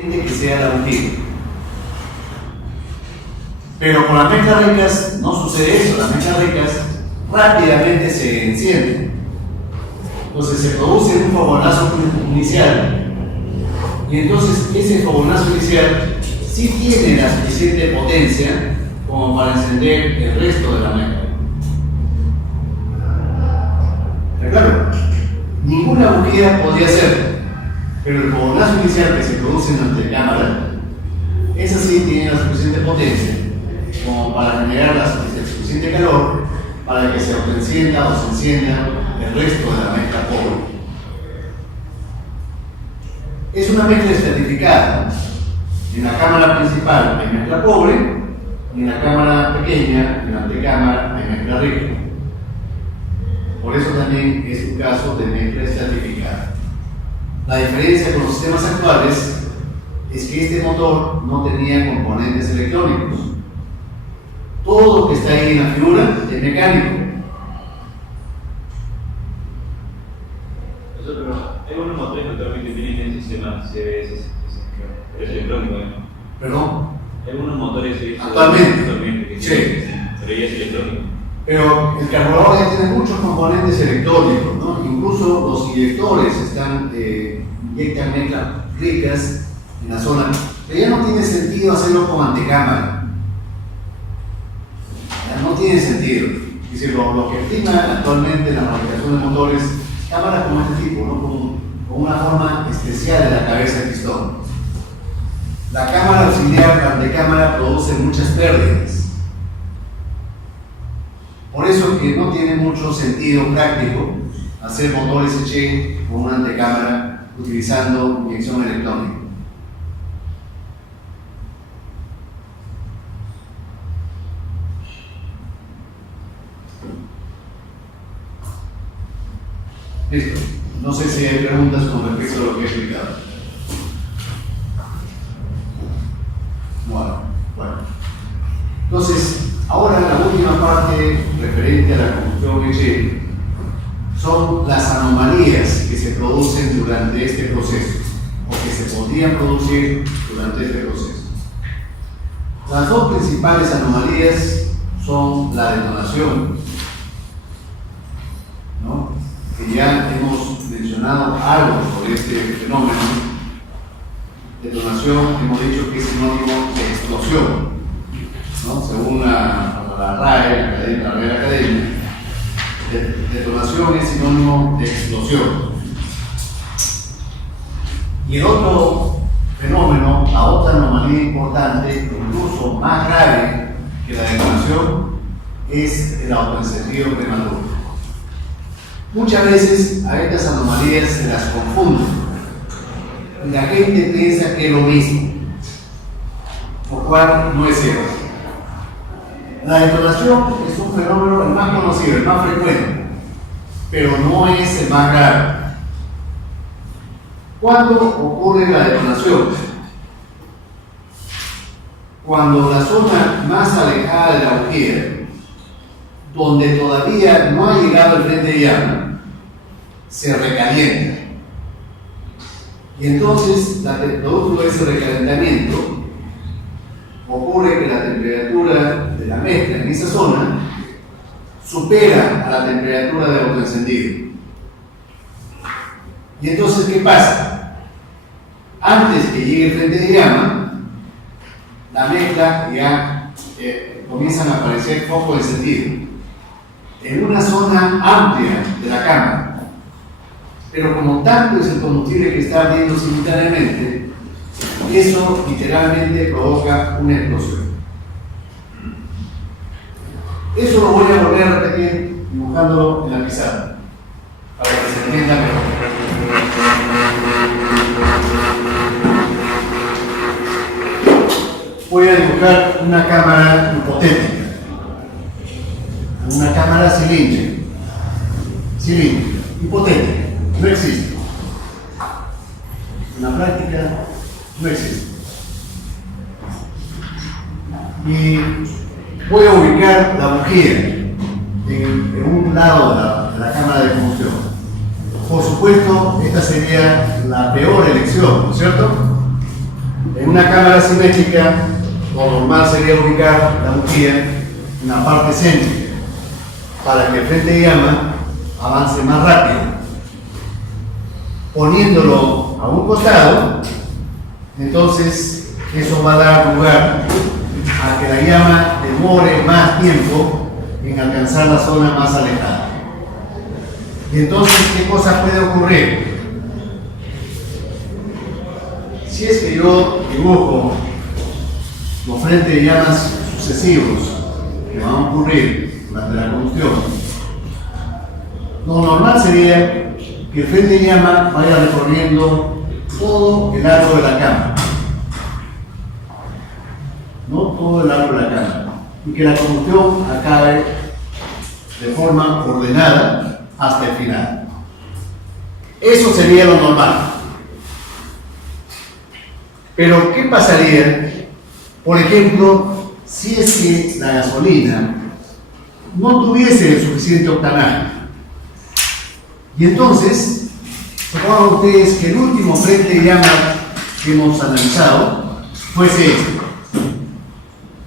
que sea la bujía. Pero con las mezclas ricas no sucede eso. Las mezclas ricas rápidamente se encienden. Entonces se produce un fogonazo inicial. Y entonces ese fogonazo inicial sí tiene la suficiente potencia como para encender el resto de la mezcla. Claro, ninguna bujía podría ser, pero el fogonazo inicial que se produce en la antecámara, esa sí tiene la suficiente potencia como para generar el suficiente calor para que se autoencienda o se encienda el resto de la mezcla pobre. Es una mezcla estratificada. En la cámara principal hay mezcla pobre y en la cámara pequeña, en la antecámara, hay mezcla rica. Por eso también es un caso de mezcla estratificada. La diferencia con los sistemas actuales es que este motor no tenía componentes electrónicos. Todo lo que está ahí en la figura es mecánico. Pero hay unos motores que actualmente tienen el sistema CBS, pero es electrónico, ¿no? ¿Perdón? Hay unos motores actualmente que sí. Pero ya es electrónico. Pero el carburador ya tiene muchos componentes electrónicos, ¿no? Incluso los inyectores inyectan mezclas ricas en la zona. Pero ya no tiene sentido hacerlo con antecámara. Ya no tiene sentido. Es decir, lo que estima actualmente la fabricación de motores, cámaras como este tipo, ¿no? Con una forma especial de la cabeza de pistón. La cámara auxiliar, la antecámara, produce muchas pérdidas. Por eso es que no tiene mucho sentido práctico hacer motores Eche con una antecámara utilizando inyección electrónica. Listo. No sé si hay preguntas con respecto a lo que he explicado. Bueno. Entonces, ahora la última parte referente a la combustión Eche son las anomalías que se producen durante este proceso o que se podrían producir durante este proceso. Las dos principales anomalías son la detonación, ¿no? Que ya hemos mencionado algo sobre este fenómeno. Detonación, hemos dicho que es sinónimo de explosión, ¿no? Según la RAE, la Real Academia, detonación es sinónimo de explosión. Y el otro fenómeno, la otra anomalía importante, incluso más grave que la detonación, es el autoencendido prematuro. Muchas veces a estas anomalías se las confunden y la gente piensa que es lo mismo, lo cual no es cierto. La detonación es un fenómeno el más conocido, el más frecuente, pero no es el más grave. ¿Cuándo ocurre la detonación? Cuando la zona más alejada de la bujía, donde todavía no ha llegado el frente de llama, se recalienta. Y entonces, producto de ese recalentamiento, ocurre que la temperatura de la mezcla en esa zona supera a la temperatura del autoencendido. Y entonces, ¿qué pasa? Antes que llegue el frente de llama, la mezcla ya comienzan a aparecer focos de encendido en una zona amplia de la cámara. Pero como tanto es el combustible que está ardiendo simultáneamente, eso literalmente provoca una explosión. Eso lo voy a volver a repetir dibujándolo en la pizarra, para que se entienda mejor. Voy a dibujar una cámara hipotética, una cámara cilíndrica, hipotética, no existe. En la práctica no existe. Y voy a ubicar la bujía en un lado de la cámara de combustión. Por supuesto, esta sería la peor elección, ¿no es cierto? En una cámara simétrica, lo normal sería ubicar la bujía en la parte céntrica para que el frente de llama avance más rápido. Poniéndolo a un costado, entonces eso va a dar lugar a que la llama demore más tiempo en alcanzar la zona más alejada. Y entonces, ¿qué cosa puede ocurrir? Si es que yo dibujo los frentes de llamas sucesivos que van a ocurrir durante la combustión, lo normal sería que el frente de llama vaya recorriendo todo el largo de la cámara, no todo el largo de la cámara, y que la combustión acabe de forma ordenada hasta el final. Eso sería lo normal. Pero, ¿qué pasaría, por ejemplo, si es que la gasolina no tuviese el suficiente octanaje? Y entonces, supongan ustedes que el último frente de llama que hemos analizado fuese este,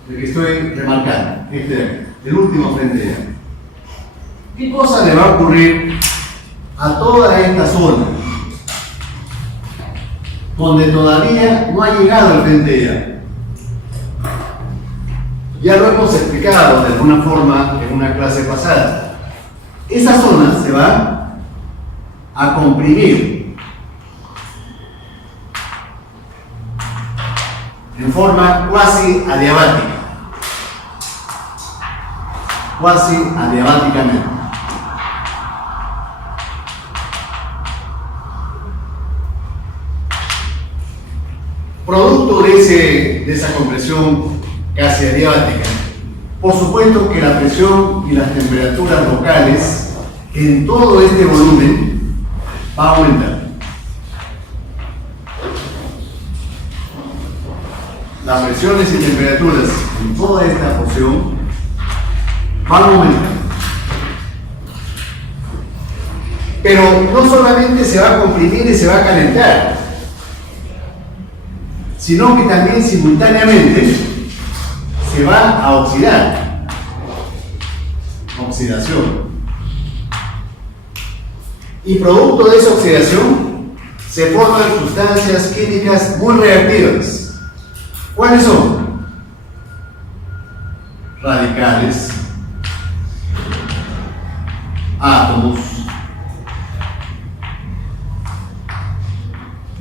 el que estoy remarcando, este de aquí, el último frente de llama. ¿Qué cosa le va a ocurrir a toda esta zona donde todavía no ha llegado el frente de llama? Ya lo hemos explicado de alguna forma en una clase pasada. Esa zona se va a comprimir en forma cuasi adiabática. Cuasi adiabáticamente. Producto de esa compresión casi adiabática, por supuesto que la presión y las temperaturas locales en todo este volumen va a aumentar. Las presiones y temperaturas en toda esta porción van a aumentar. Pero no solamente se va a comprimir y se va a calentar, sino que también simultáneamente se va a oxidar. Oxidación. Y producto de esa oxidación se forman sustancias químicas muy reactivas. ¿Cuáles son? Radicales, átomos,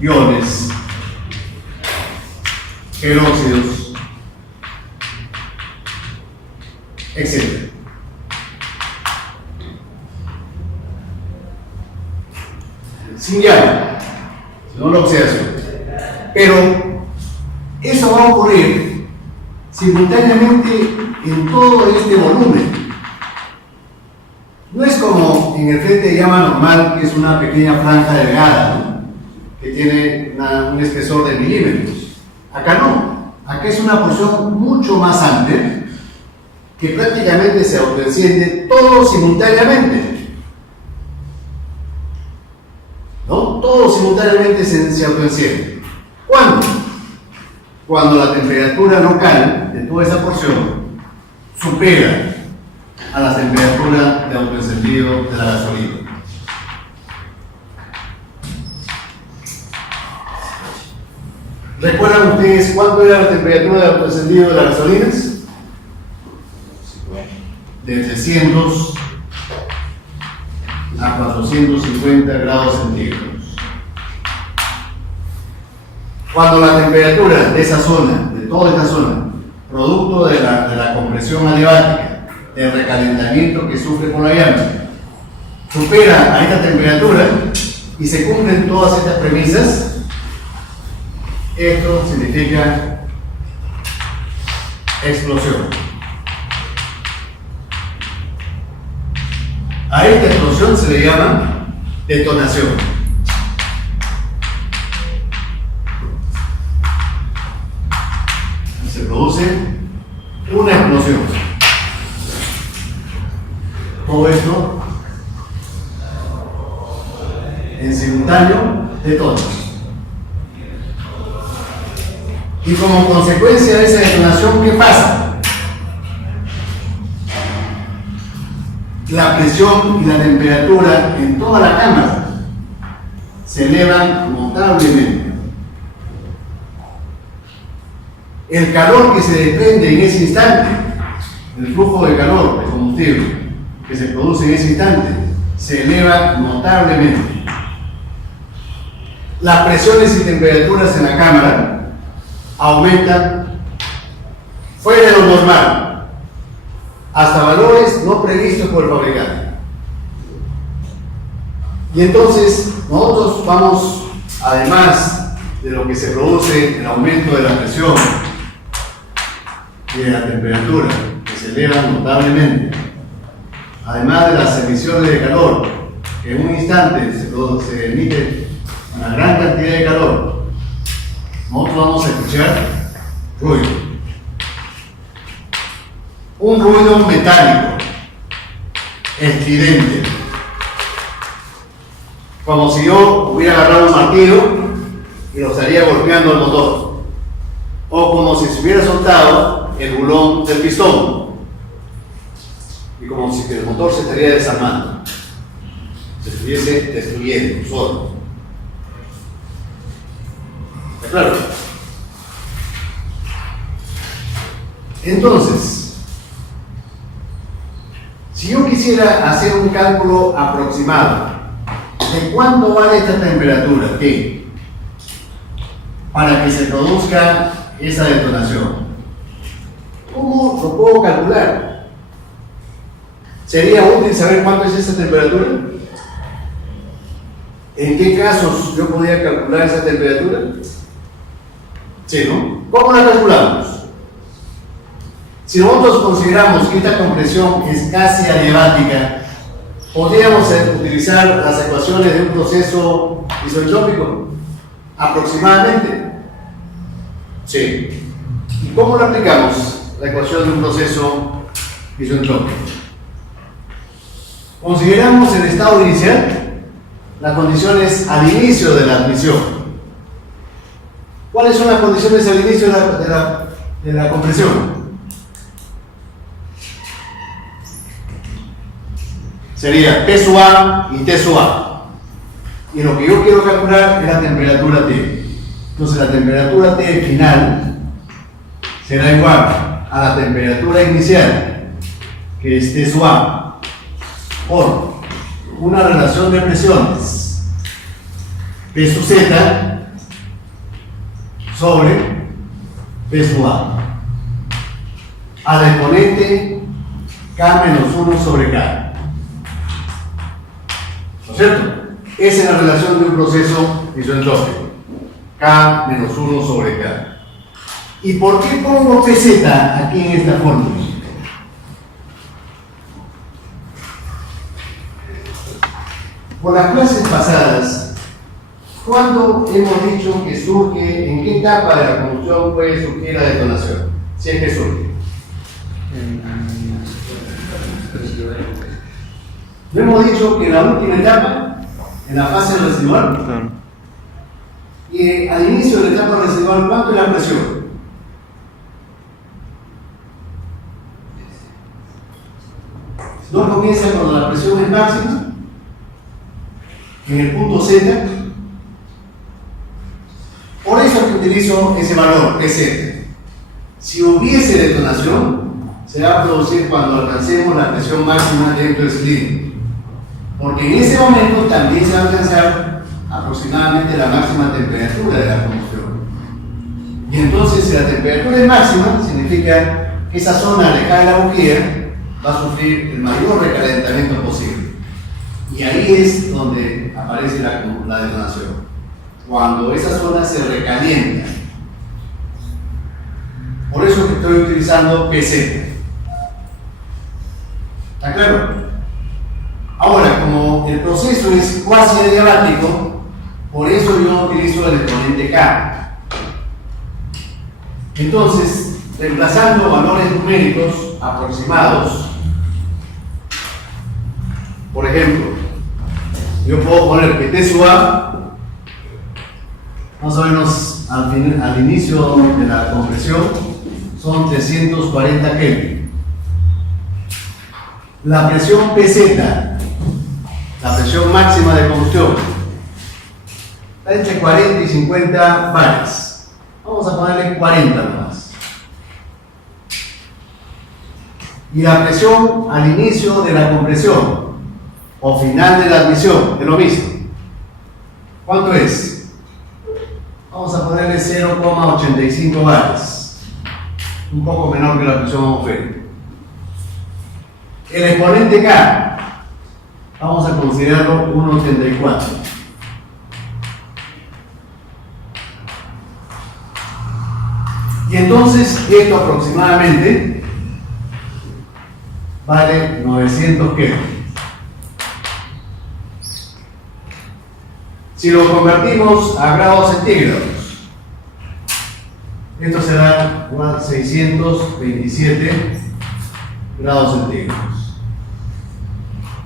iones, peróxidos, etc. Sin llama, sino la oxidación. Pero eso va a ocurrir simultáneamente en todo este volumen. No es como en el frente de llama normal, que es una pequeña franja delgada, ¿no?, que tiene un espesor de milímetros. Acá no, acá es una porción mucho más amplia que prácticamente se autoenciende todo simultáneamente. ¿No? Todo simultáneamente se autoenciende. ¿Cuándo? Cuando la temperatura local de toda esa porción supera a la temperatura de autoencendido de la gasolina. ¿Recuerdan ustedes cuánto era la temperatura de autoencendido de las gasolinas? De 300 a 450 grados centígrados. Cuando la temperatura de esa zona, de toda esta zona, producto de la compresión adiabática, del recalentamiento que sufre por la llama, supera a esta temperatura y se cumplen todas estas premisas, esto significa explosión. A esta explosión se le llama detonación. Se produce una explosión. Todo esto en simultáneo detona. Y como consecuencia de esa detonación, ¿qué pasa? La presión y la temperatura en toda la cámara se elevan notablemente. El calor que se desprende en ese instante, el flujo de calor, de combustible, que se produce en ese instante, se eleva notablemente. Las presiones y temperaturas en la cámara aumentan fuera de lo normal, hasta valores no previstos por el fabricante. Y entonces nosotros vamos, además de lo que se produce el aumento de la presión y de la temperatura, que se elevan notablemente, además de las emisiones de calor, que en un instante se emite una gran cantidad de calor, nosotros vamos a escuchar ruido. Un ruido metálico, estridente, como si yo hubiera agarrado un martillo y lo estaría golpeando el motor, o como si se hubiera soltado el bulón del pistón y como si el motor se estaría desarmando, se estuviese destruyendo solo. ¿Está claro? Entonces, si yo quisiera hacer un cálculo aproximado de cuánto vale esta temperatura, ¿qué? Para que se produzca esa detonación, ¿cómo lo puedo calcular? ¿Sería útil saber cuánto es esa temperatura? ¿En qué casos yo podría calcular esa temperatura? Sí, ¿no? ¿Cómo la calculamos? Si nosotros consideramos que esta compresión es casi adiabática, ¿podríamos utilizar las ecuaciones de un proceso isentrópico? Aproximadamente. Sí. ¿Y cómo lo aplicamos, la ecuación de un proceso isentrópico? Consideramos el estado inicial, las condiciones al inicio de la admisión. ¿Cuáles son las condiciones al inicio de la compresión? Sería P sub A y T sub A. Y lo que yo quiero calcular es la temperatura T. Entonces la temperatura T final será igual a la temperatura inicial, que es T sub A, por una relación de presiones P sub Z sobre P sub A, al exponente K menos 1 sobre K. ¿No es cierto? Esa es la relación de un proceso isentrópico. K menos 1 sobre K. ¿Y por qué pongo PZ aquí en esta fórmula? Por las clases pasadas, ¿cuándo hemos dicho que surge, en qué etapa de la combustión puede surgir la detonación? Si es que surge. ¿No hemos dicho que en la última etapa, en la fase residual? Claro. Y al inicio de la etapa residual, ¿cuánto es la presión? ¿No comienza cuando la presión es máxima? En el punto Z. Por eso que utilizo ese valor, PZ. Si hubiese detonación, se va a producir cuando alcancemos la presión máxima dentro del cilindro. Porque en ese momento también se va a alcanzar aproximadamente la máxima temperatura de la combustión. Y entonces, si la temperatura es máxima, significa que esa zona alejada de la bujía va a sufrir el mayor recalentamiento posible. Y ahí es donde aparece la detonación. Cuando esa zona se recalienta. Por eso que estoy utilizando PZ. ¿Está claro? Ahora, como el proceso es cuasi adiabático, por eso yo utilizo el exponente K. Entonces, reemplazando valores numéricos aproximados, por ejemplo, yo puedo poner que T sub A más o menos al inicio de la compresión son 340 Kelvin. La presión PZ, la presión máxima de combustión, está entre 40 y 50 bares. Vamos a ponerle 40 nomás. Y la presión al inicio de la compresión o final de la admisión, es lo mismo. ¿Cuánto es? Vamos a ponerle 0,85 bares. Un poco menor que la presión atmosférica. El exponente K, vamos a considerarlo 1,84. Y entonces esto aproximadamente vale 900 Kelvin. Si lo convertimos a grados centígrados, esto será 627 grados centígrados.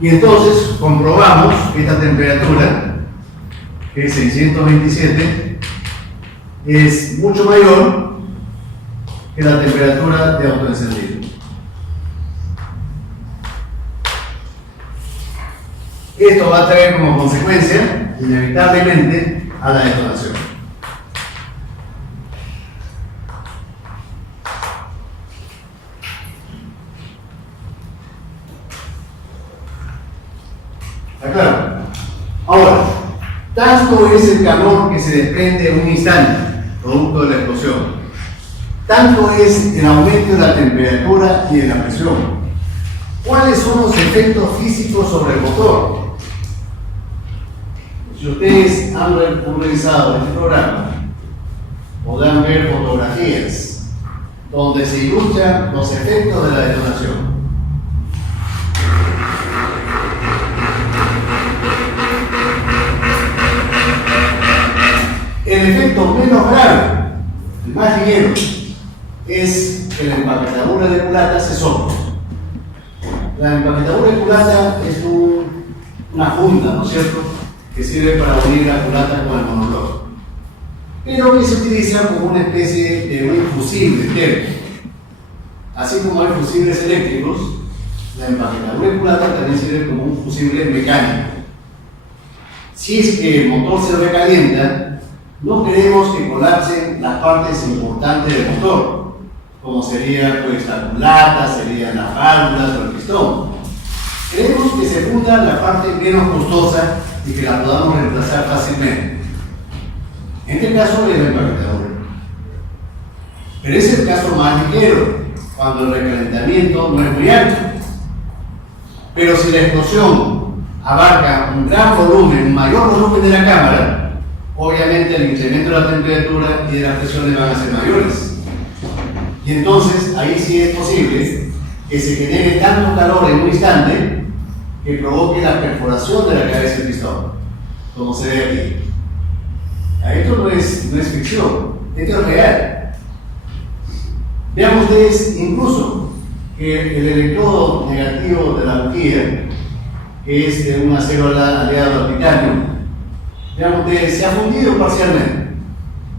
Y entonces comprobamos que esta temperatura, que es 627, es mucho mayor que la temperatura de autoencendido. Esto va a traer como consecuencia, inevitablemente, a la detonación. ¿Está claro? Ahora, tanto es el calor que se desprende en un instante, producto de la explosión, tanto es el aumento de la temperatura y de la presión. ¿Cuáles son los efectos físicos sobre el motor? Si ustedes han revisado este programa, podrán ver fotografías donde se ilustran los efectos de la detonación. El efecto menos grave, el más ligero, es que la empaquetadura de culata se sopla. La empaquetadura de culata es una funda, ¿no es cierto?, que sirve para unir la culata con el monobloc, pero que se utiliza como una especie de un fusible térmico. Así como hay fusibles eléctricos, la empaquetadura de culata también sirve como un fusible mecánico. Si es que el motor se recalienta, no queremos que colapsen las partes importantes del motor, como sería pues la culata, serían las válvulas o el pistón. Queremos que se funda la parte menos costosa y que la podamos reemplazar fácilmente. En este caso es la empaquetadura. Pero es el caso más ligero, cuando el recalentamiento no es muy alto. Pero si la explosión abarca un gran volumen, un mayor volumen de la cámara, obviamente el incremento de la temperatura y de las presiones van a ser mayores. Y entonces ahí sí es posible que se genere tanto calor en un instante que provoque la perforación de la cabeza del pistón, como se ve aquí. Esto no es ficción, esto es real. Vean ustedes incluso que el electrodo negativo de la bujía, que es de un acero aliado al titanio, vean ustedes, se ha fundido parcialmente.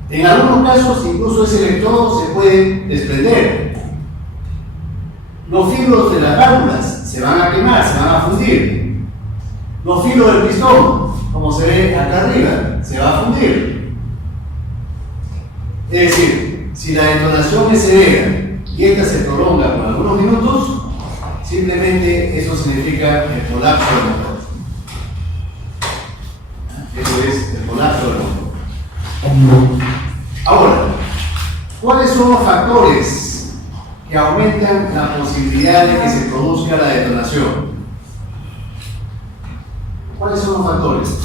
En algunos casos, incluso ese electrodo se puede desprender. Los filos de las válvulas se van a quemar, se van a fundir. Los filos del pistón, como se ve acá arriba, se va a fundir. Es decir, si la detonación es severa y esta se prolonga por algunos minutos, simplemente eso significa el colapso del motor. Eso es el colapso del motor. Ahora, ¿cuáles son los factores que aumentan la posibilidad de que se produzca la detonación? ¿Cuáles son los factores?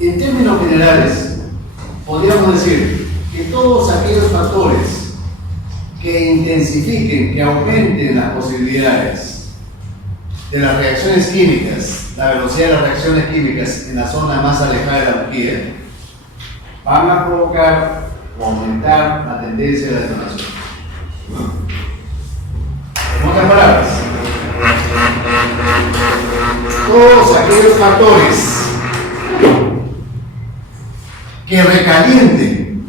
En términos generales, podríamos decir que todos aquellos factores que intensifiquen, que aumenten las posibilidades de las reacciones químicas, la velocidad de las reacciones químicas en la zona más alejada de la bujía, van a provocar o aumentar la tendencia de la detonación. En otras palabras, todos aquellos factores que recalienten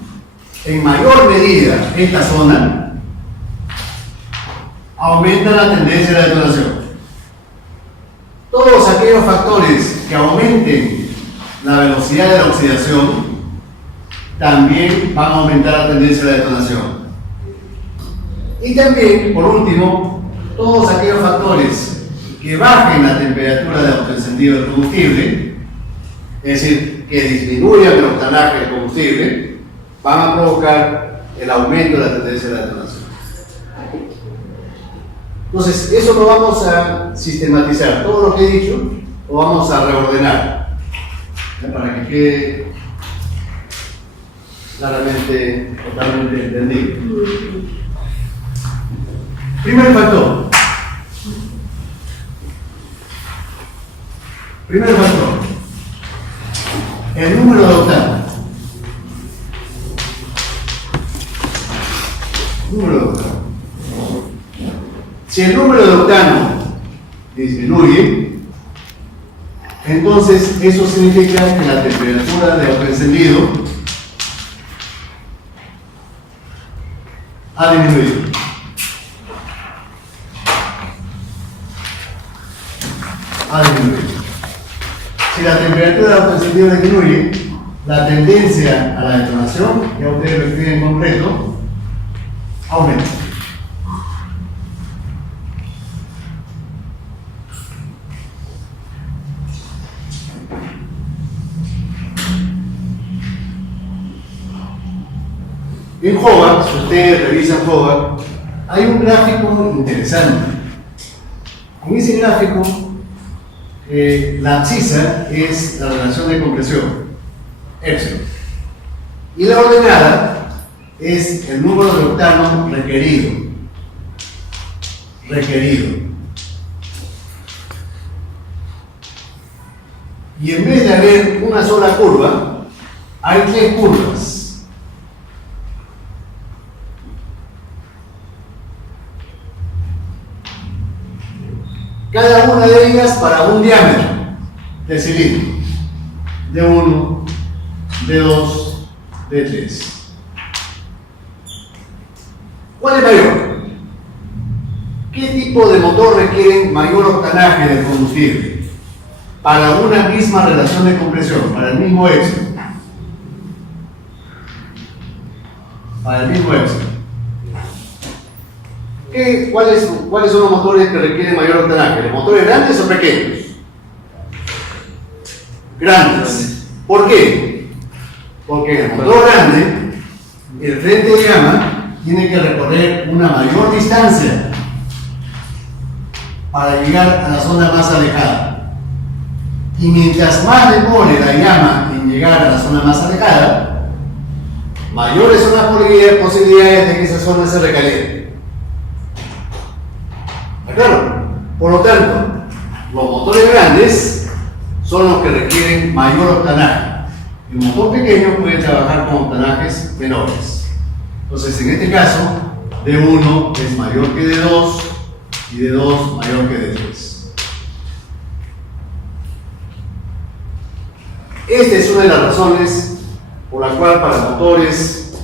en mayor medida esta zona, aumenta la tendencia de la detonación. Todos aquellos factores que aumenten la velocidad de la oxidación también van a aumentar la tendencia de la detonación. Y también, por último, todos aquellos factores que bajen la temperatura de autoencendido del combustible, es decir, que disminuyan el octanaje del combustible, van a provocar el aumento de la tendencia de la detonación. Entonces, eso lo vamos a sistematizar. Todo lo que he dicho lo vamos a reordenar para que quede claramente, totalmente entendido. Primer factor. El número de octano. Si el número de octano disminuye, entonces eso significa que la temperatura de autoencendido ha disminuido. Si la temperatura de autoencendido disminuye, la tendencia a la detonación, ya ustedes lo escriben en concreto, aumenta. En Hobart, si ustedes revisan Hobart, hay un gráfico interesante. En ese gráfico, la abscisa es la relación de compresión, epsilon. Y la ordenada es el número de octano requerido. Y en vez de haber una sola curva, hay 3 curvas. Cada una de ellas para un diámetro del cilindro, de 1, de 2, de 3. ¿Cuál es mayor? ¿Qué tipo de motor requiere mayor octanaje del combustible para una misma relación de compresión, para el mismo éxito? ¿Cuáles son los motores que requieren mayor octanaje? ¿Los motores grandes o pequeños? Grandes. ¿Por qué? Porque el motor grande, el frente de llama, tiene que recorrer una mayor distancia para llegar a la zona más alejada. Y mientras más demore la llama en llegar a la zona más alejada, mayores son las posibilidades de que esa zona se recaliente. Claro, por lo tanto, los motores grandes son los que requieren mayor octanaje. El motor pequeño puede trabajar con octanajes menores. Entonces, en este caso, D1 es mayor que D2 y D2 mayor que D3. Esta es una de las razones por la cual para motores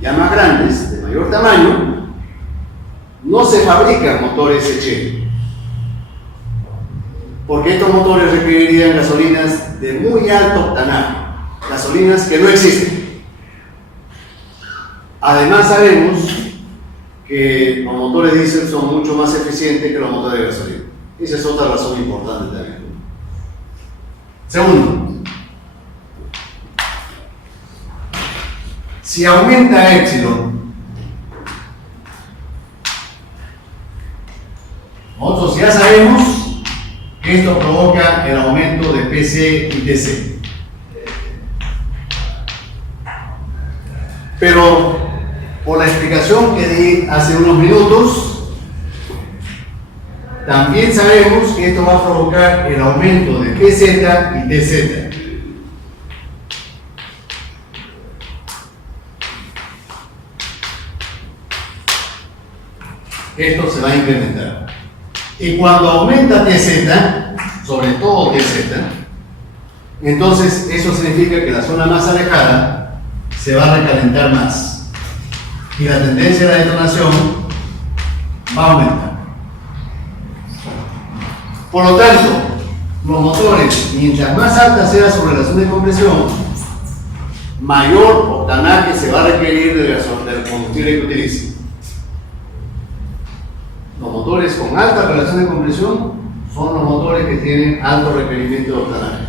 ya más grandes, de mayor tamaño, no se fabrican motores Echelle, porque estos motores requerirían gasolinas de muy alto octanaje, gasolinas que no existen. Además sabemos que los motores diésel son mucho más eficientes que los motores de gasolina. Esa es otra razón importante también. Segundo, si aumenta epsilon, nosotros ya sabemos que esto provoca el aumento de PC y TC. Pero por la explicación que di hace unos minutos, también sabemos que esto va a provocar el aumento de PZ y TZ. Esto se va a incrementar. Y cuando aumenta TZ, sobre todo TZ, entonces eso significa que la zona más alejada se va a recalentar más y la tendencia de la detonación va a aumentar. Por lo tanto, los motores, mientras más alta sea su relación de compresión, mayor octanaje se va a requerir del combustible que utilice. Los motores con alta relación de compresión son los motores que tienen alto requerimiento de octanaje.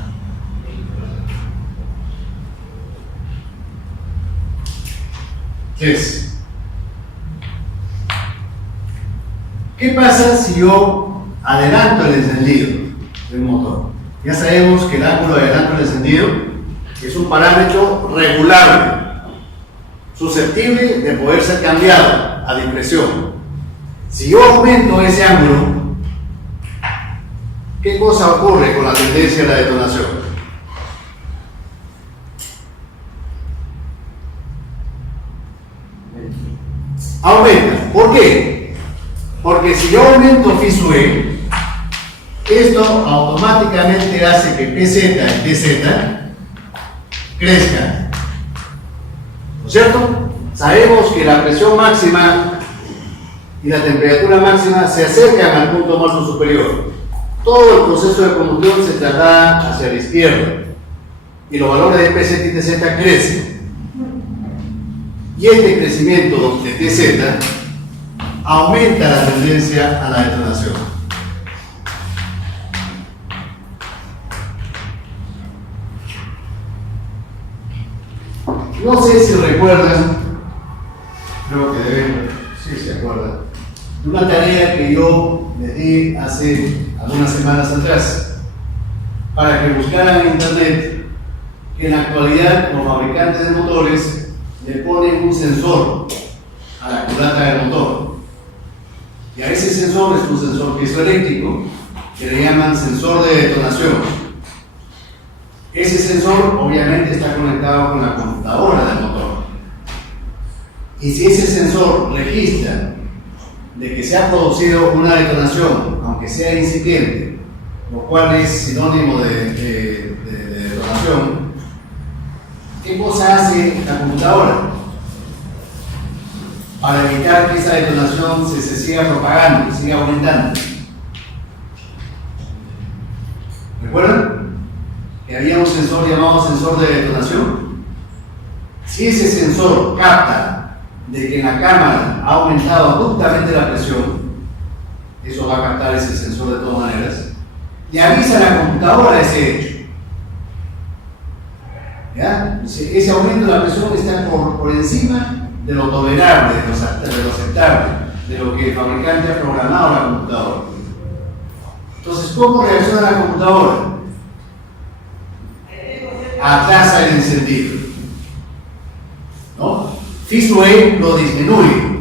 ¿Qué pasa si yo adelanto el encendido del motor? Ya sabemos que el ángulo de adelanto del encendido es un parámetro regulable, susceptible de poder ser cambiado a discreción. Si yo aumento ese ángulo, ¿qué cosa ocurre con la tendencia de la detonación? Aumenta. ¿Por qué? Porque si yo aumento phi sub e, esto automáticamente hace que PZ y TZ crezcan. ¿No es cierto? Sabemos que la presión máxima y la temperatura máxima se acercan al punto muerto superior. Todo el proceso de combustión se traslada hacia la izquierda y los valores de PZ y TZ crecen. Y este crecimiento de TZ aumenta la tendencia a la detonación. No sé si recuerdan, creo que deben, sí se acuerdan, de una tarea que yo les di hace algunas semanas atrás para que buscaran en internet que en la actualidad los fabricantes de motores le ponen un sensor a la culata del motor. Y a ese sensor es un sensor piezoeléctrico que le llaman sensor de detonación. Ese sensor obviamente está conectado con la computadora del motor. Y si ese sensor registra de que se ha producido una detonación, aunque sea incipiente, lo cual es sinónimo de detonación, ¿qué cosa hace la computadora para evitar que esa detonación se siga propagando, se siga aumentando? ¿Recuerdan? Que había un sensor llamado sensor de detonación. Si ese sensor capta de que en la cámara ha aumentado abruptamente la presión, eso va a captar ese sensor de todas maneras, y avisa a la computadora ese hecho. ¿Ya? Ese aumento de la presión está por encima de lo tolerable, de lo aceptable, de lo que el fabricante ha programado a la computadora. Entonces, ¿cómo reacciona la computadora? Atrasa el encendido, ¿no? Phi sub e lo disminuye.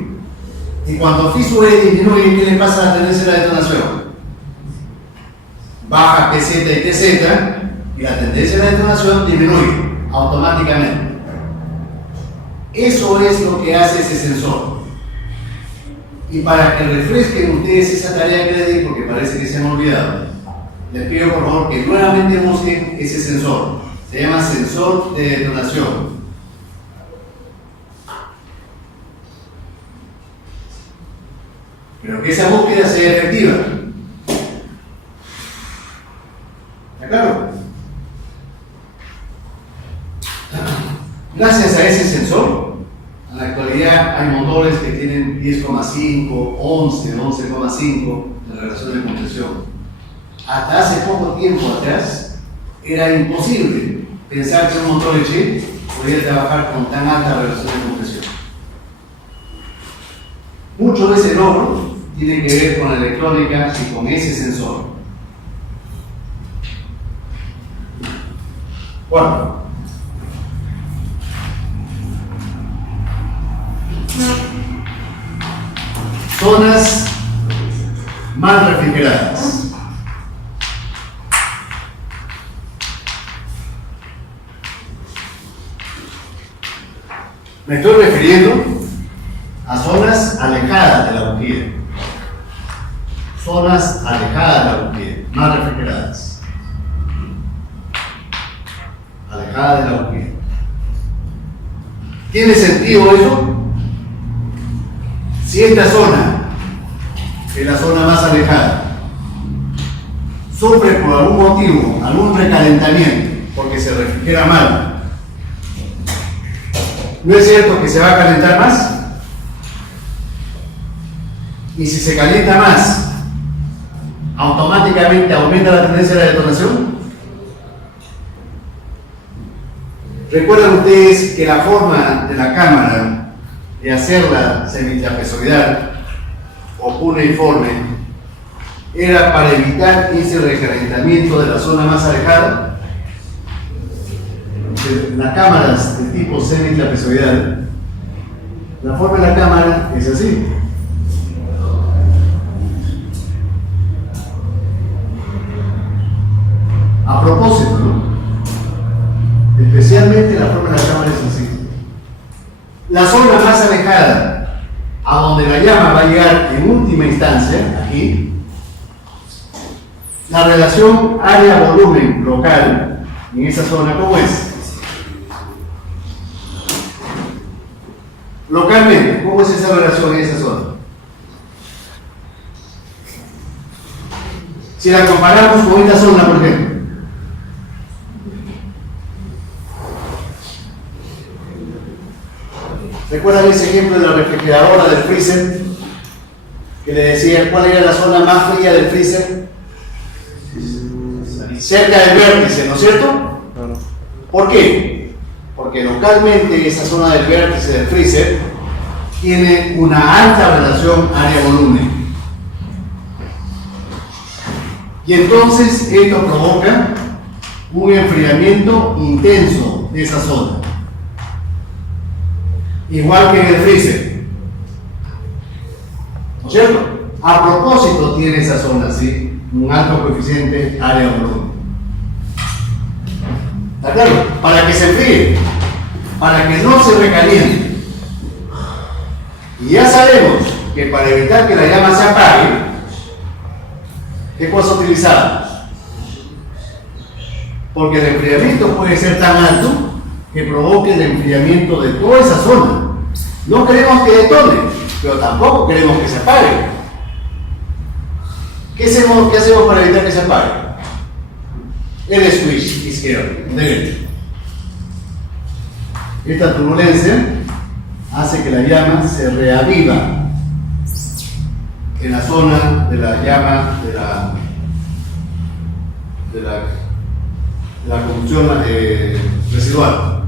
Y cuando phi sub e disminuye, ¿qué le pasa a la tendencia de la detonación? Baja PZ y TZ y la tendencia de la detonación disminuye automáticamente. Eso es lo que hace ese sensor. Y para que refresquen ustedes esa tarea que les di, porque parece que se han olvidado, les pido por favor que nuevamente busquen ese sensor. Se llama sensor de detonación. Pero que esa búsqueda sea efectiva. ¿De acuerdo? Gracias a ese sensor, en la actualidad hay motores que tienen 10,5, 11, 11,5 de relación de compresión. Hasta hace poco tiempo atrás era imposible pensar que un motor H podía trabajar con tan alta relación de compresión. Mucho de ese logro tiene que ver con la electrónica y con ese sensor. Bueno, zonas mal refrigeradas. Me estoy refiriendo a zonas alejadas de la bujía. Zonas alejadas de la bujía, mal refrigeradas. Alejadas de la bujía. ¿Tiene sentido eso? Si esta zona es la zona más alejada, sufre por algún motivo, algún recalentamiento, porque se refrigera mal, ¿no es cierto que se va a calentar más? Y si se calienta más, automáticamente aumenta la tendencia de la detonación. Recuerdan ustedes que la forma de la cámara de hacerla semitrapezoidal o cuneiforme era para evitar ese recalentamiento de la zona más alejada. Las cámaras de tipo semitrapezoidal, la forma de la cámara es así. A propósito, ¿no? Especialmente la forma de la cámara es así. La zona más alejada, a donde la llama va a llegar en última instancia, aquí, la relación área-volumen local en esa zona, ¿cómo es? Localmente, ¿cómo es esa relación en esa zona? Si la comparamos con esta zona, por ejemplo, ¿recuerdan ese ejemplo de la refrigeradora del freezer? Que le decía cuál era la zona más fría del freezer. Cerca del vértice, ¿no es cierto? ¿Por qué? Porque localmente esa zona del vértice del freezer tiene una alta relación área-volumen. Y entonces esto provoca un enfriamiento intenso de esa zona. Igual que en el freezer, ¿no es cierto? A propósito tiene esa zona, ¿sí? Un alto coeficiente área-volumen. ¿Está claro? Para que se enfríe, para que no se recaliente. Y ya sabemos que para evitar que la llama se apague, ¿qué cosa utilizamos? Porque el enfriamiento puede ser tan alto que provoque el enfriamiento de toda esa zona. No queremos que detone, pero tampoco queremos que se apague. ¿Qué hacemos para evitar que se apague? El switch izquierdo, derecho. Esta turbulencia hace que la llama se reaviva en la zona de la llama de la combustión residual.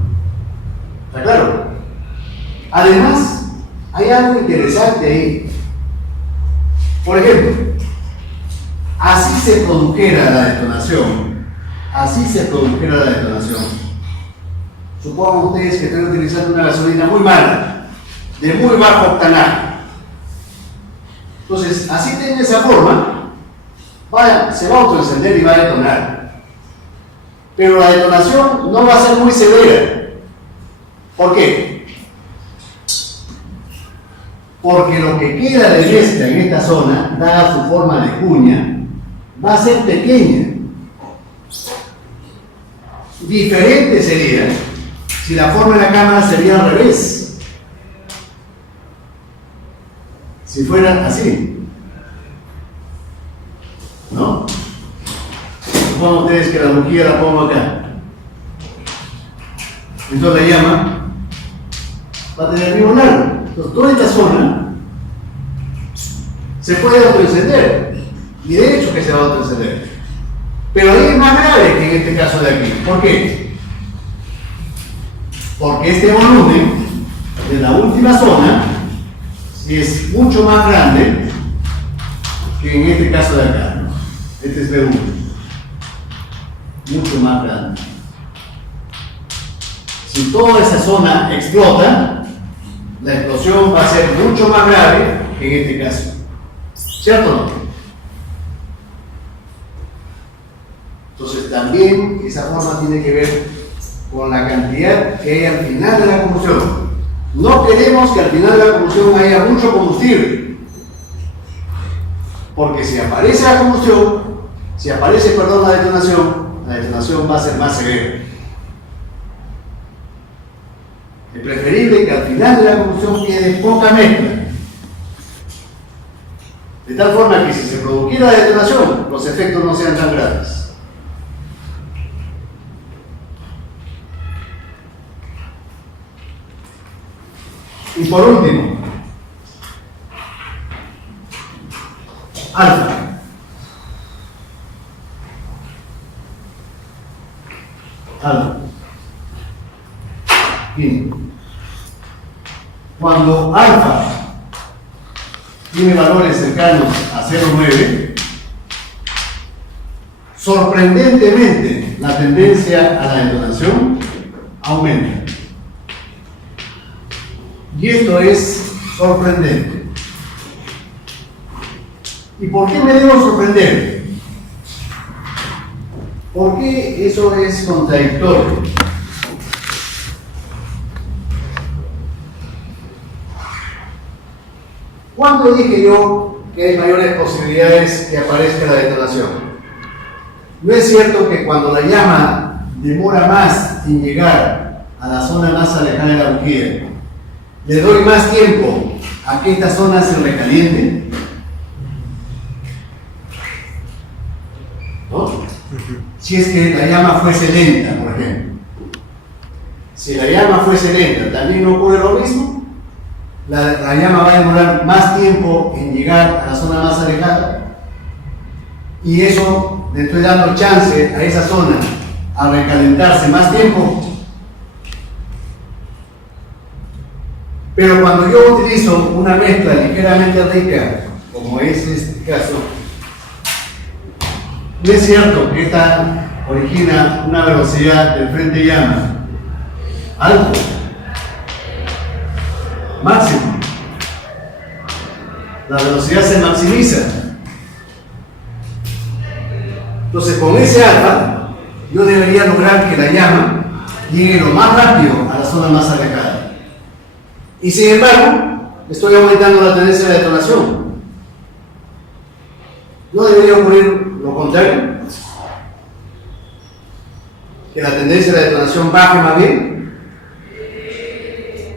¿Está claro? Además, hay algo interesante ahí. Por ejemplo, así se produjera la detonación, supongan ustedes que están utilizando una gasolina muy mala, de muy bajo octanaje. Entonces, así de esa forma, se va a autoencender y va a detonar. Pero la detonación no va a ser muy severa. ¿Por qué? Porque lo que queda de mezcla en esta zona, dada su forma de cuña, va a ser pequeña. Diferente sería si la forma de la cámara sería al revés. Si fuera así, ¿no? Supongan ustedes que la bujía la pongo acá. Entonces la llama va a tener el mismo largo. Entonces toda esta zona se puede autoencender. Y de hecho que se va a autoencender. Pero ahí es más grave que en este caso de aquí. ¿Por qué? Porque este volumen de la última zona es mucho más grande que en este caso de acá, ¿no? Este es B1. Mucho más grande. Si toda esa zona explota, la explosión va a ser mucho más grave que en este caso. ¿Cierto o no? Entonces también esa forma tiene que ver con la cantidad que hay al final de la combustión. No queremos que al final de la combustión haya mucho combustible. Porque si aparece la combustión, la detonación va a ser más severa. Es preferible que al final de la combustión quede poca mezcla. De tal forma que si se produjera detonación, los efectos no sean tan graves. Y por último, alfa. Alfa. Quinto. Cuando alfa tiene valores cercanos a 0,9, sorprendentemente la tendencia a la detonación aumenta. Y esto es sorprendente. ¿Y por qué me debo sorprender? ¿Por qué eso es contradictorio? ¿Cuándo dije yo que hay mayores posibilidades que aparezca la detonación? ¿No es cierto que cuando la llama demora más en llegar a la zona más alejada de la bujía, le doy más tiempo a que esta zona se recaliente? ¿No? Si es que la llama fuese lenta, por ejemplo. Si la llama fuese lenta, ¿también no ocurre lo mismo? La llama va a demorar más tiempo en llegar a la zona más alejada, y eso le estoy dando chance a esa zona a recalentarse más tiempo. Pero cuando yo utilizo una mezcla ligeramente rica, como es este caso, no es cierto que esta origina una velocidad del frente llama alto, máximo. La velocidad se maximiza. Entonces, con ese alfa, yo debería lograr que la llama llegue lo más rápido a la zona más alejada. Y sin embargo, estoy aumentando la tendencia de detonación. ¿No debería ocurrir lo contrario? Que la tendencia de detonación baje más bien.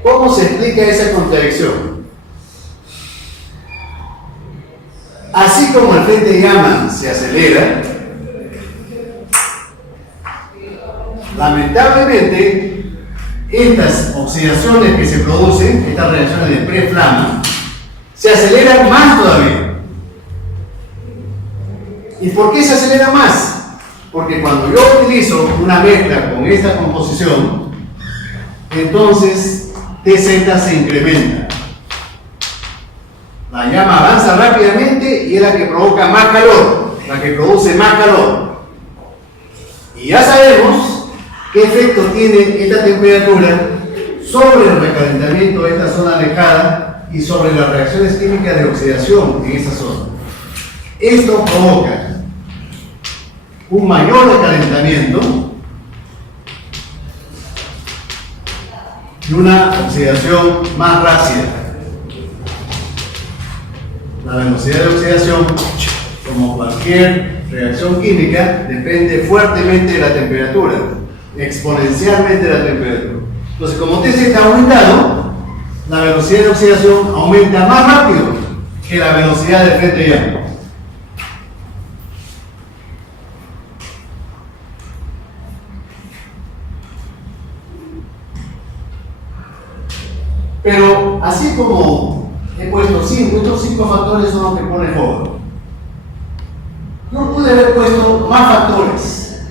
¿Cómo se explica esa contradicción? Así como el frente de llama se acelera, lamentablemente estas oxidaciones que se producen, estas reacciones de preflama, se aceleran más todavía. ¿Y por qué se acelera más? Porque cuando yo utilizo una mezcla con esta composición, entonces TZ se incrementa. La llama avanza rápidamente y es la que provoca más calor, la que produce más calor. Y ya sabemos qué efecto tiene esta temperatura sobre el recalentamiento de esta zona alejada y sobre las reacciones químicas de oxidación en esa zona. Esto provoca un mayor recalentamiento y una oxidación más rápida. La velocidad de oxidación, como cualquier reacción química, depende fuertemente de la temperatura, exponencialmente de la temperatura. Entonces, como TC está aumentado, la velocidad de oxidación aumenta más rápido que la velocidad del frente de llama. Pero así como he puesto 5, estos 5 factores son los que pone Howard. Yo pude haber puesto más factores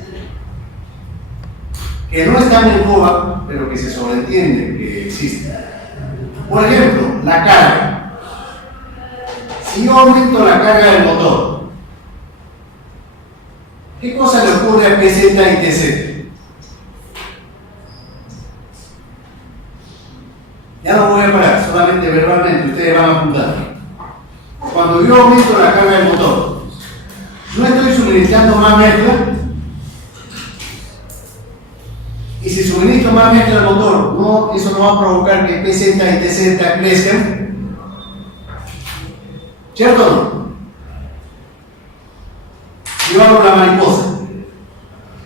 que no están en Howard, pero que se sobreentiende que existen. Por ejemplo, la carga. Si yo aumento la carga del motor, ¿qué cosa le ocurre a PZ y TZ? Ya no voy a parar, solamente verbalmente ustedes van a apuntar. Cuando yo aumento la carga del motor, no estoy suministrando más mezcla, y si suministro más mezcla al motor, no, eso no va a provocar que PZ y TZ crezcan, ¿cierto o no? Yo hago la mariposa,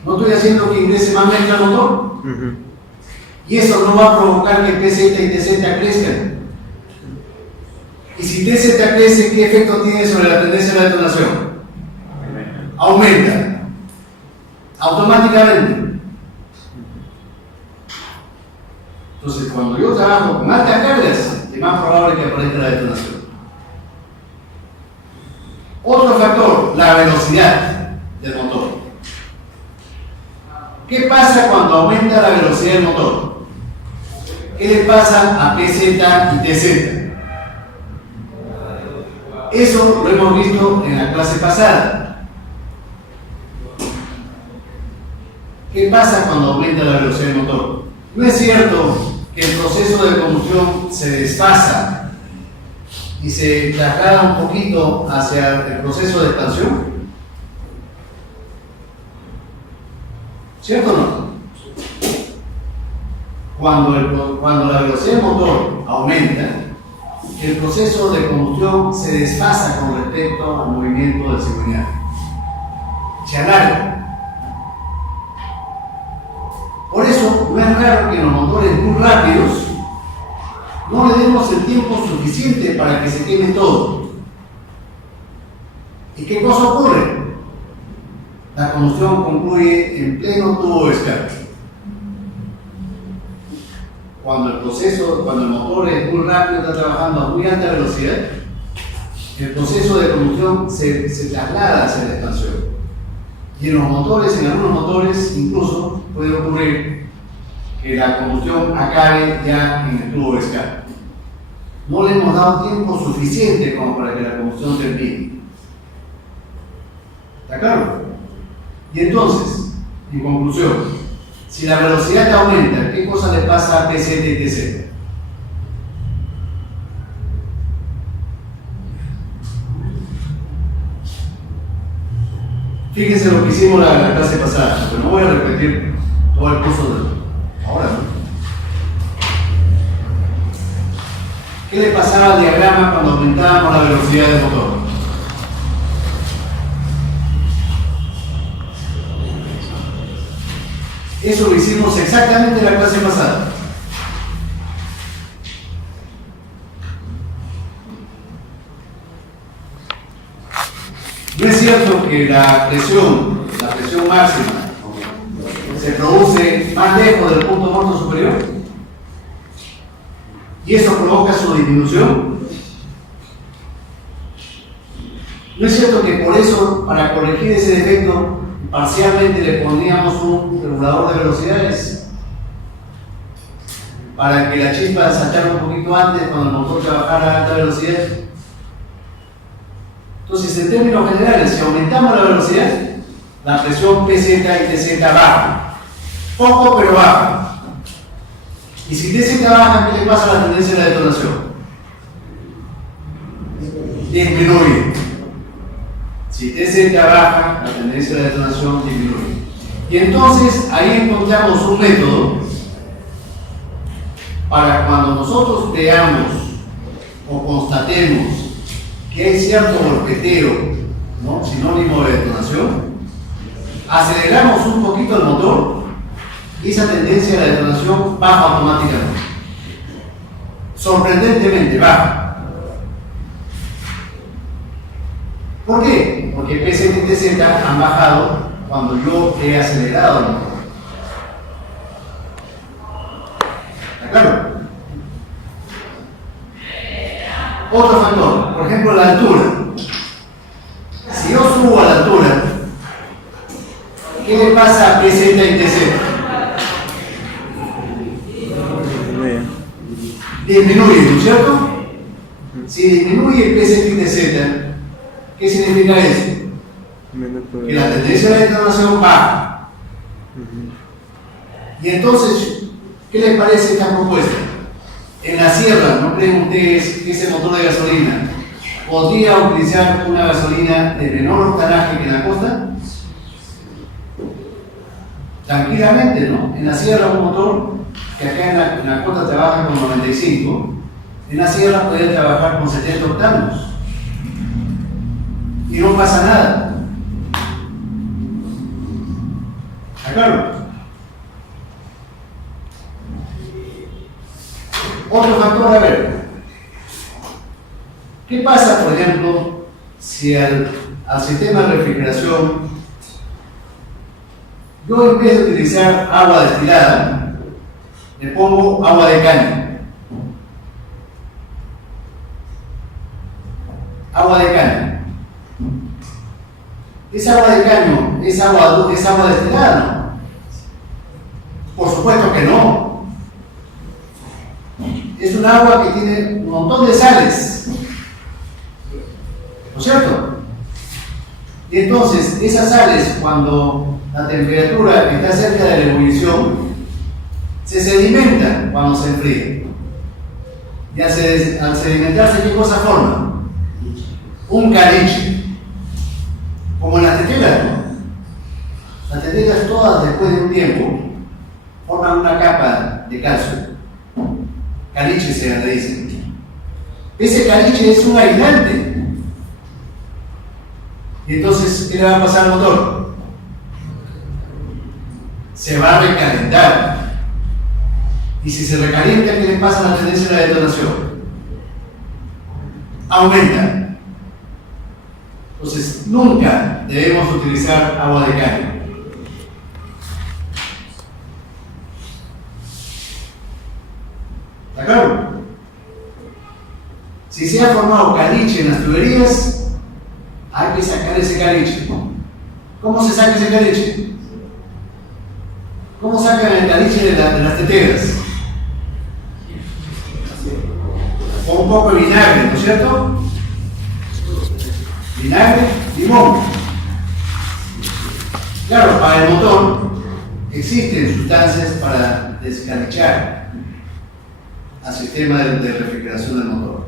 ¿no estoy haciendo que ingrese más mezcla al motor? Y eso no va a provocar que PZ y TZ crezcan. Y si TZ crece, ¿qué efecto tiene sobre la tendencia de la detonación? Aumenta. Automáticamente. Entonces, cuando yo trabajo con altas cargas, es más probable que aparezca la detonación. Otro factor, la velocidad del motor. ¿Qué pasa cuando aumenta la velocidad del motor? ¿Qué le pasa a PZ y TZ? Eso lo hemos visto en la clase pasada. ¿Qué pasa cuando aumenta la velocidad del motor? No es cierto que el proceso de combustión se desfasa y se traslada un poquito hacia el proceso de expansión. ¿Cierto o no? Cuando la velocidad del motor aumenta, el proceso de combustión se desfasa con respecto al movimiento del cigüeñal. Se alarga. Por eso no es raro que en los motores muy rápidos no le demos el tiempo suficiente para que se queme todo. ¿Y qué cosa ocurre? La combustión concluye en pleno tubo de escape. Cuando el motor es muy rápido, está trabajando a muy alta velocidad, el proceso de combustión se traslada hacia la expansión. Y en algunos motores, incluso puede ocurrir que la combustión acabe ya en el tubo de escape. No le hemos dado tiempo suficiente como para que la combustión termine. ¿Está claro? Y entonces, en conclusión, si la velocidad aumenta, ¿qué cosa le pasa a PZ y TZ? Fíjense lo que hicimos la clase pasada, pero no voy a repetir todo el curso de ahora, ¿no? ¿Qué le pasaba al diagrama cuando aumentábamos la velocidad del motor? Eso lo hicimos exactamente en la clase pasada. ¿No es cierto que la presión máxima se produce más lejos del punto muerto superior? ¿Y eso provoca su disminución? ¿No es cierto que por eso, para corregir ese defecto, parcialmente le poníamos un regulador de velocidades? Para que la chispa saltara un poquito antes cuando el motor trabajara a alta velocidad. Entonces, en términos generales, si aumentamos la velocidad, la presión PZ y TZ baja. Poco, pero baja. Y si TZ baja, ¿qué le pasa a la tendencia de la detonación? Disminuye. Si TZ baja, la tendencia de la detonación disminuye. Y entonces, ahí encontramos un método para cuando nosotros veamos o constatemos que hay cierto golpeteo, ¿no?, sinónimo de detonación, aceleramos un poquito el motor y esa tendencia de la detonación baja automáticamente. Sorprendentemente baja. ¿Por qué? Porque PZ y TZ han bajado cuando yo he acelerado el motor. ¿Está claro? Otro factor, por ejemplo, la altura. Si yo subo a la altura, ¿qué le pasa a PZ y TZ? Disminuye, ¿no es cierto? Si disminuye PZ y TZ, ¿qué significa eso? Que la tendencia de la detonación baja. Y entonces, ¿qué les parece esta propuesta? En la sierra, ¿no creen ustedes que ese motor de gasolina podría utilizar una gasolina de menor octanaje que en la costa? Tranquilamente, ¿no? En la sierra un motor que acá en la costa trabaja con 95, en la sierra podría trabajar con 70 octanos. Y no pasa nada. ¿Está claro? Otro factor, a ver, ¿qué pasa, por ejemplo, si al sistema de refrigeración yo en vez de utilizar agua destilada, le pongo agua de caña? Agua de caña. ¿Es agua de caño? ¿Es agua destilada? No. Por supuesto que no. Es un agua que tiene un montón de sales. ¿No es cierto? Y entonces, esas sales, cuando la temperatura está cerca de la ebullición, se sedimentan cuando se enfría. Y al sedimentarse, ¿qué cosa forma? Un caliche. Como en las teteras, ¿no? Las teteras todas, después de un tiempo, forman una capa de calcio. Caliche se le dice. Ese caliche es un aislante. Y entonces, ¿qué le va a pasar al motor? Se va a recalentar. Y si se recalienta, ¿qué le pasa a la tendencia de la detonación? Aumenta. Entonces, nunca debemos utilizar agua de caña. ¿Está claro? Si se ha formado caliche en las tuberías, hay que sacar ese caliche. ¿Cómo se saca ese caliche? ¿Cómo sacan el caliche de las teteras? Con un poco de vinagre, ¿no es cierto? Vinagre, limón. Claro, para el motor existen sustancias para descalichar al sistema de refrigeración del motor.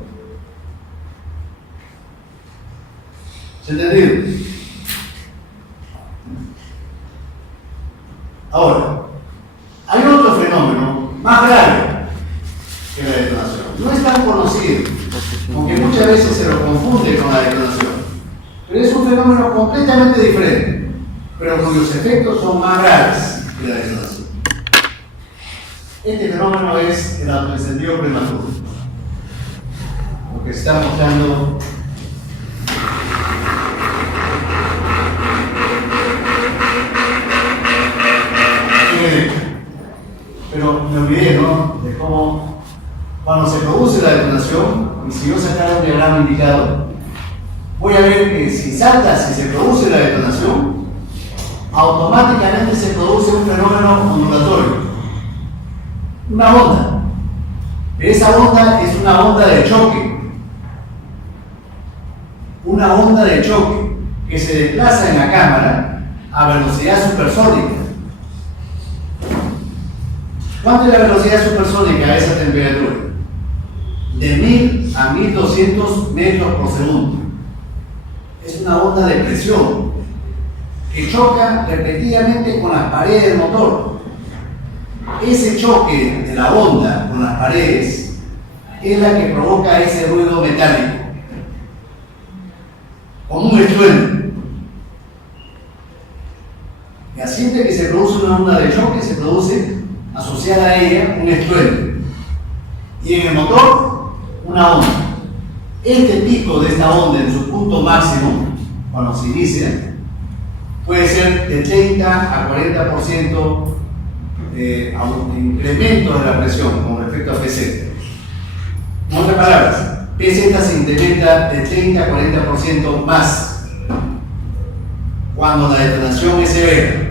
¿Se entendido? Ahora, hay otro fenómeno más grave que la detonación. No es tan conocido, aunque muchas veces se lo confunde con la detonación. Pero es un fenómeno completamente diferente, pero cuyos efectos son más graves que la detonación. Este fenómeno es el autoincendio prematuro. Lo que se está mostrando pero me olvidé, ¿no?, de cómo cuando se produce la detonación, y si yo sacara un diagrama indicador, voy a ver que si se produce la detonación, automáticamente se produce un fenómeno ondulatorio, una onda. Esa onda es una onda de choque, que se desplaza en la cámara a velocidad supersónica. ¿Cuánto es la velocidad supersónica a esa temperatura? De 1000 a 1200 metros por segundo. Es una onda de presión que choca repetidamente con las paredes del motor. Ese choque de la onda con las paredes es la que provoca ese ruido metálico, como un estruendo. Y así de que se produce una onda de choque, se produce asociada a ella un estruendo. Y en el motor, una onda. Este pico de esta onda en su punto máximo, cuando se inicia, puede ser de 30 a 40% de incremento de la presión con respecto a PZ. En otras palabras, PZ se incrementa de 30 a 40% más cuando la detonación es severa.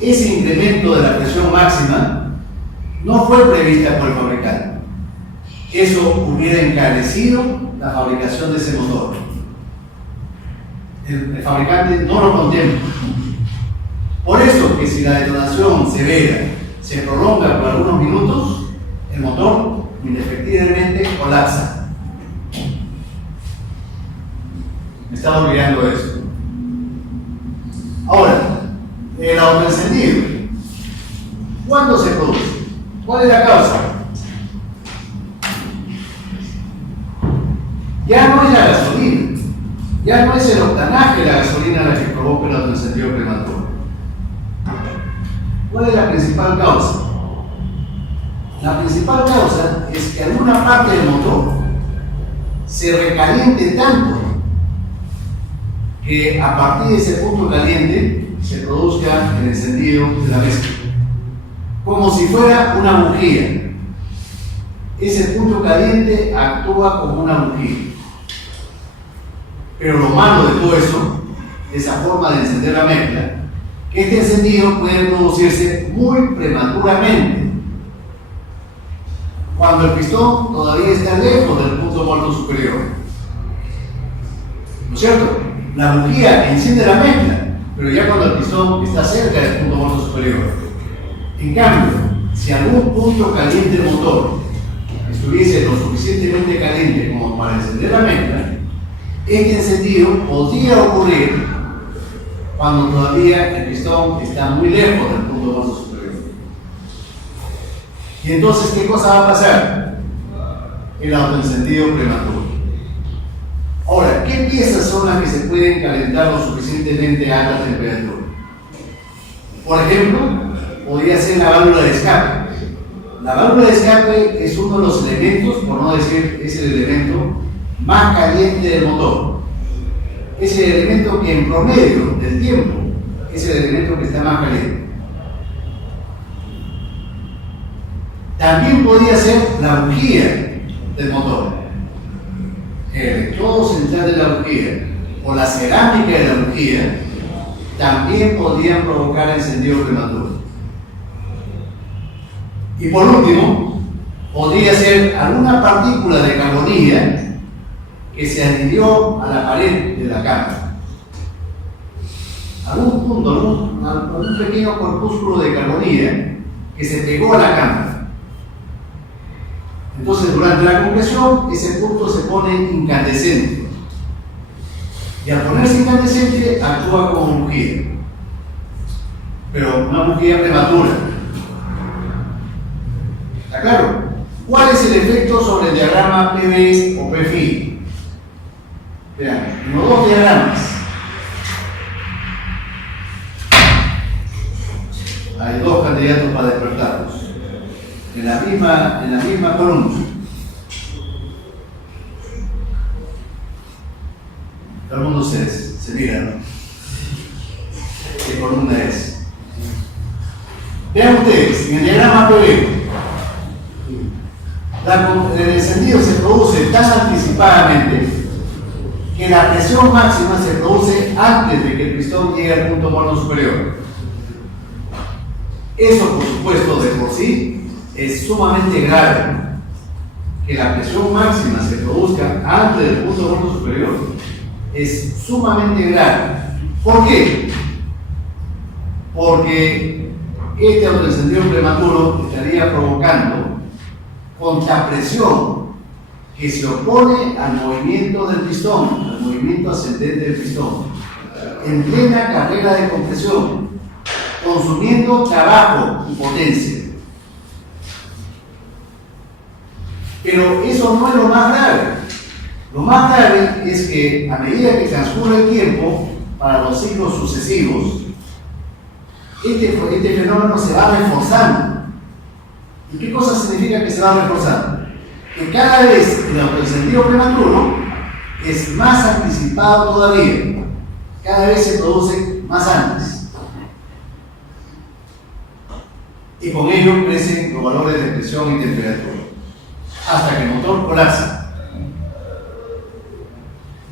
Ese incremento de la presión máxima no fue prevista por el fabricante. Eso hubiera encarecido la fabricación de ese motor. El fabricante no lo contempla. Por eso que si la detonación severa se prolonga por algunos minutos, el motor indefectiblemente colapsa. Me estaba olvidando de eso. Ahora, el autoencendido, ¿cuándo se produce? ¿Cuál es la causa? Ya no es la gasolina, ya no es el octanaje de la gasolina la que provoca el autoencendido prematuro. ¿Cuál es la principal causa? La principal causa es que alguna parte del motor se recaliente tanto que a partir de ese punto caliente se produzca el encendido de la mezcla, como si fuera una bujía. Ese punto caliente actúa como una bujía. Pero lo malo de todo eso, de esa forma de encender la mezcla, que este encendido puede producirse muy prematuramente, cuando el pistón todavía está lejos del punto muerto superior. ¿No es cierto? La bujía enciende la mezcla, pero ya cuando el pistón está cerca del punto muerto superior. En cambio, si algún punto caliente del motor estuviese lo suficientemente caliente como para encender la mezcla, este encendido podría ocurrir cuando todavía el pistón está muy lejos del punto muerto superior. Y entonces, ¿qué cosa va a pasar? El autoencendido prematuro. Ahora, ¿qué piezas son las que se pueden calentar lo suficientemente a alta temperatura? Por ejemplo, podría ser la válvula de escape. La válvula de escape es uno de los elementos, por no decir es el elemento más caliente del motor. Es el elemento que en promedio del tiempo es el elemento que está más caliente. También podría ser la bujía del motor. El electrodo central de la bujía o la cerámica de la bujía también podrían provocar encendido prematuro. Y por último, podría ser alguna partícula de carbonilla que se adhirió a la pared de la cámara. Algún punto, algún pequeño corpúsculo de carbonilla que se pegó a la cámara. Entonces, durante la compresión, ese punto se pone incandescente. Y al ponerse incandescente, actúa como bujía. Pero una bujía prematura. ¿Está claro? ¿Cuál es el efecto sobre el diagrama PV o PFI? Vean, en los dos diagramas hay dos candidatos para despertarlos. En la misma columna. Todo el mundo se mira, ¿no? ¿Qué columna es? Vean ustedes, en el diagrama PV, el encendido se produce tan anticipadamente que la presión máxima se produce antes de que el pistón llegue al punto muerto superior. Eso, por supuesto, de por sí es sumamente grave. Que la presión máxima se produzca antes del punto muerto superior es sumamente grave. ¿Por qué? Porque este autoencendido prematuro estaría provocando contrapresión que se opone al movimiento del pistón, al movimiento ascendente del pistón, en plena carrera de compresión, consumiendo trabajo y potencia. Pero eso no es lo más grave. Lo más grave es que a medida que transcurre el tiempo, para los ciclos sucesivos, este fenómeno se va reforzando. ¿Y qué cosa significa que se va reforzando? Que cada vez el autoencendido prematuro es más anticipado todavía. Cada vez se produce más antes. Y con ello crecen los valores de presión y temperatura, hasta que el motor colapsa.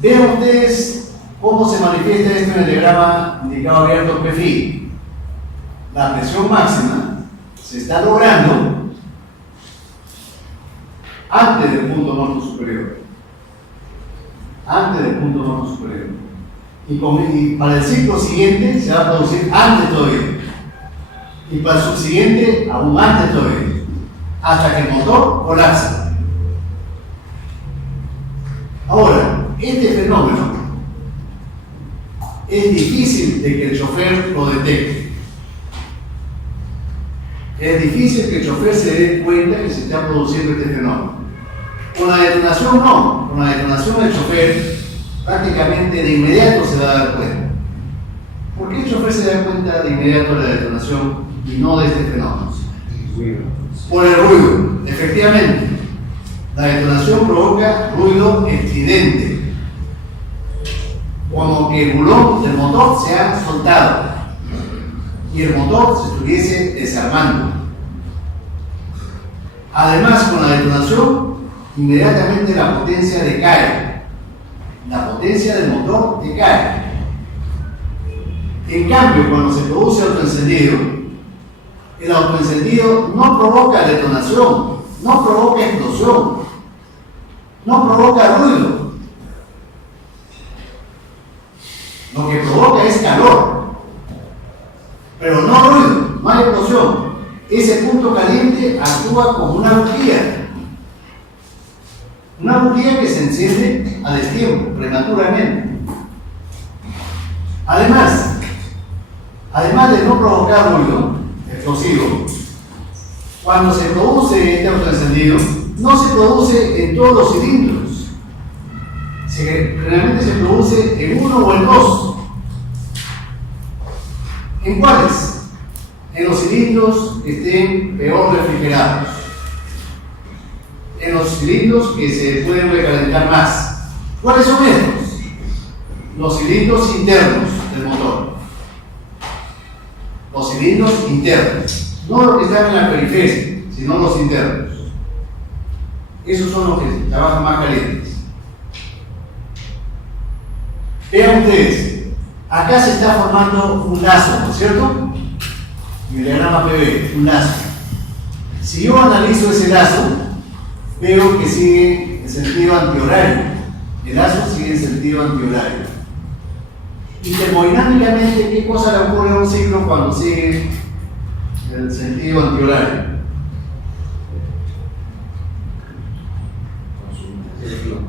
Vean ustedes cómo se manifiesta esto en el diagrama indicado abierto PFI. La presión máxima se está logrando antes del punto muerto superior. Antes del punto muerto superior. Y para el ciclo siguiente se va a producir antes todavía. Y para el subsiguiente aún antes todavía. Hasta que el motor colapsa. Ahora, este fenómeno es difícil de que el chofer lo detecte. Es difícil que el chofer se dé cuenta que se está produciendo este fenómeno. Con la detonación no. Con la detonación el chofer prácticamente de inmediato se va a dar cuenta. ¿Por qué el chofer se da cuenta de inmediato de la detonación y no de este fenómeno? Por el ruido, efectivamente. La detonación provoca ruido estridente, como que el bulón del motor se ha soltado y el motor se estuviese desarmando. Además, con la detonación, inmediatamente la potencia decae. La potencia del motor decae. En cambio, cuando se produce autoencendido, el autoencendido no provoca detonación, no provoca explosión, no provoca ruido. Lo que provoca es calor, pero no ruido, no hay explosión. Ese punto caliente actúa como una bujía. Una bujía que se enciende a destiempo, prematuramente. Además de no provocar ruido explosivo, cuando se produce este autoencendido, no se produce en todos los cilindros. Generalmente se produce en uno o en dos. ¿En cuáles? En los cilindros que estén peor refrigerados. En los cilindros que se pueden recalentar más. ¿Cuáles son estos? Los cilindros internos del motor. Los cilindros internos. No los que están en la periferia, sino los internos. Esos son los que trabajan más calientes. Vean ustedes, acá se está formando un lazo, ¿no es cierto? En el diagrama PV, un lazo. Si yo analizo ese lazo, veo que sigue en sentido antihorario. El lazo sigue en sentido antihorario. Y termodinámicamente, ¿qué cosa le ocurre a un ciclo cuando sigue el sentido antihorario?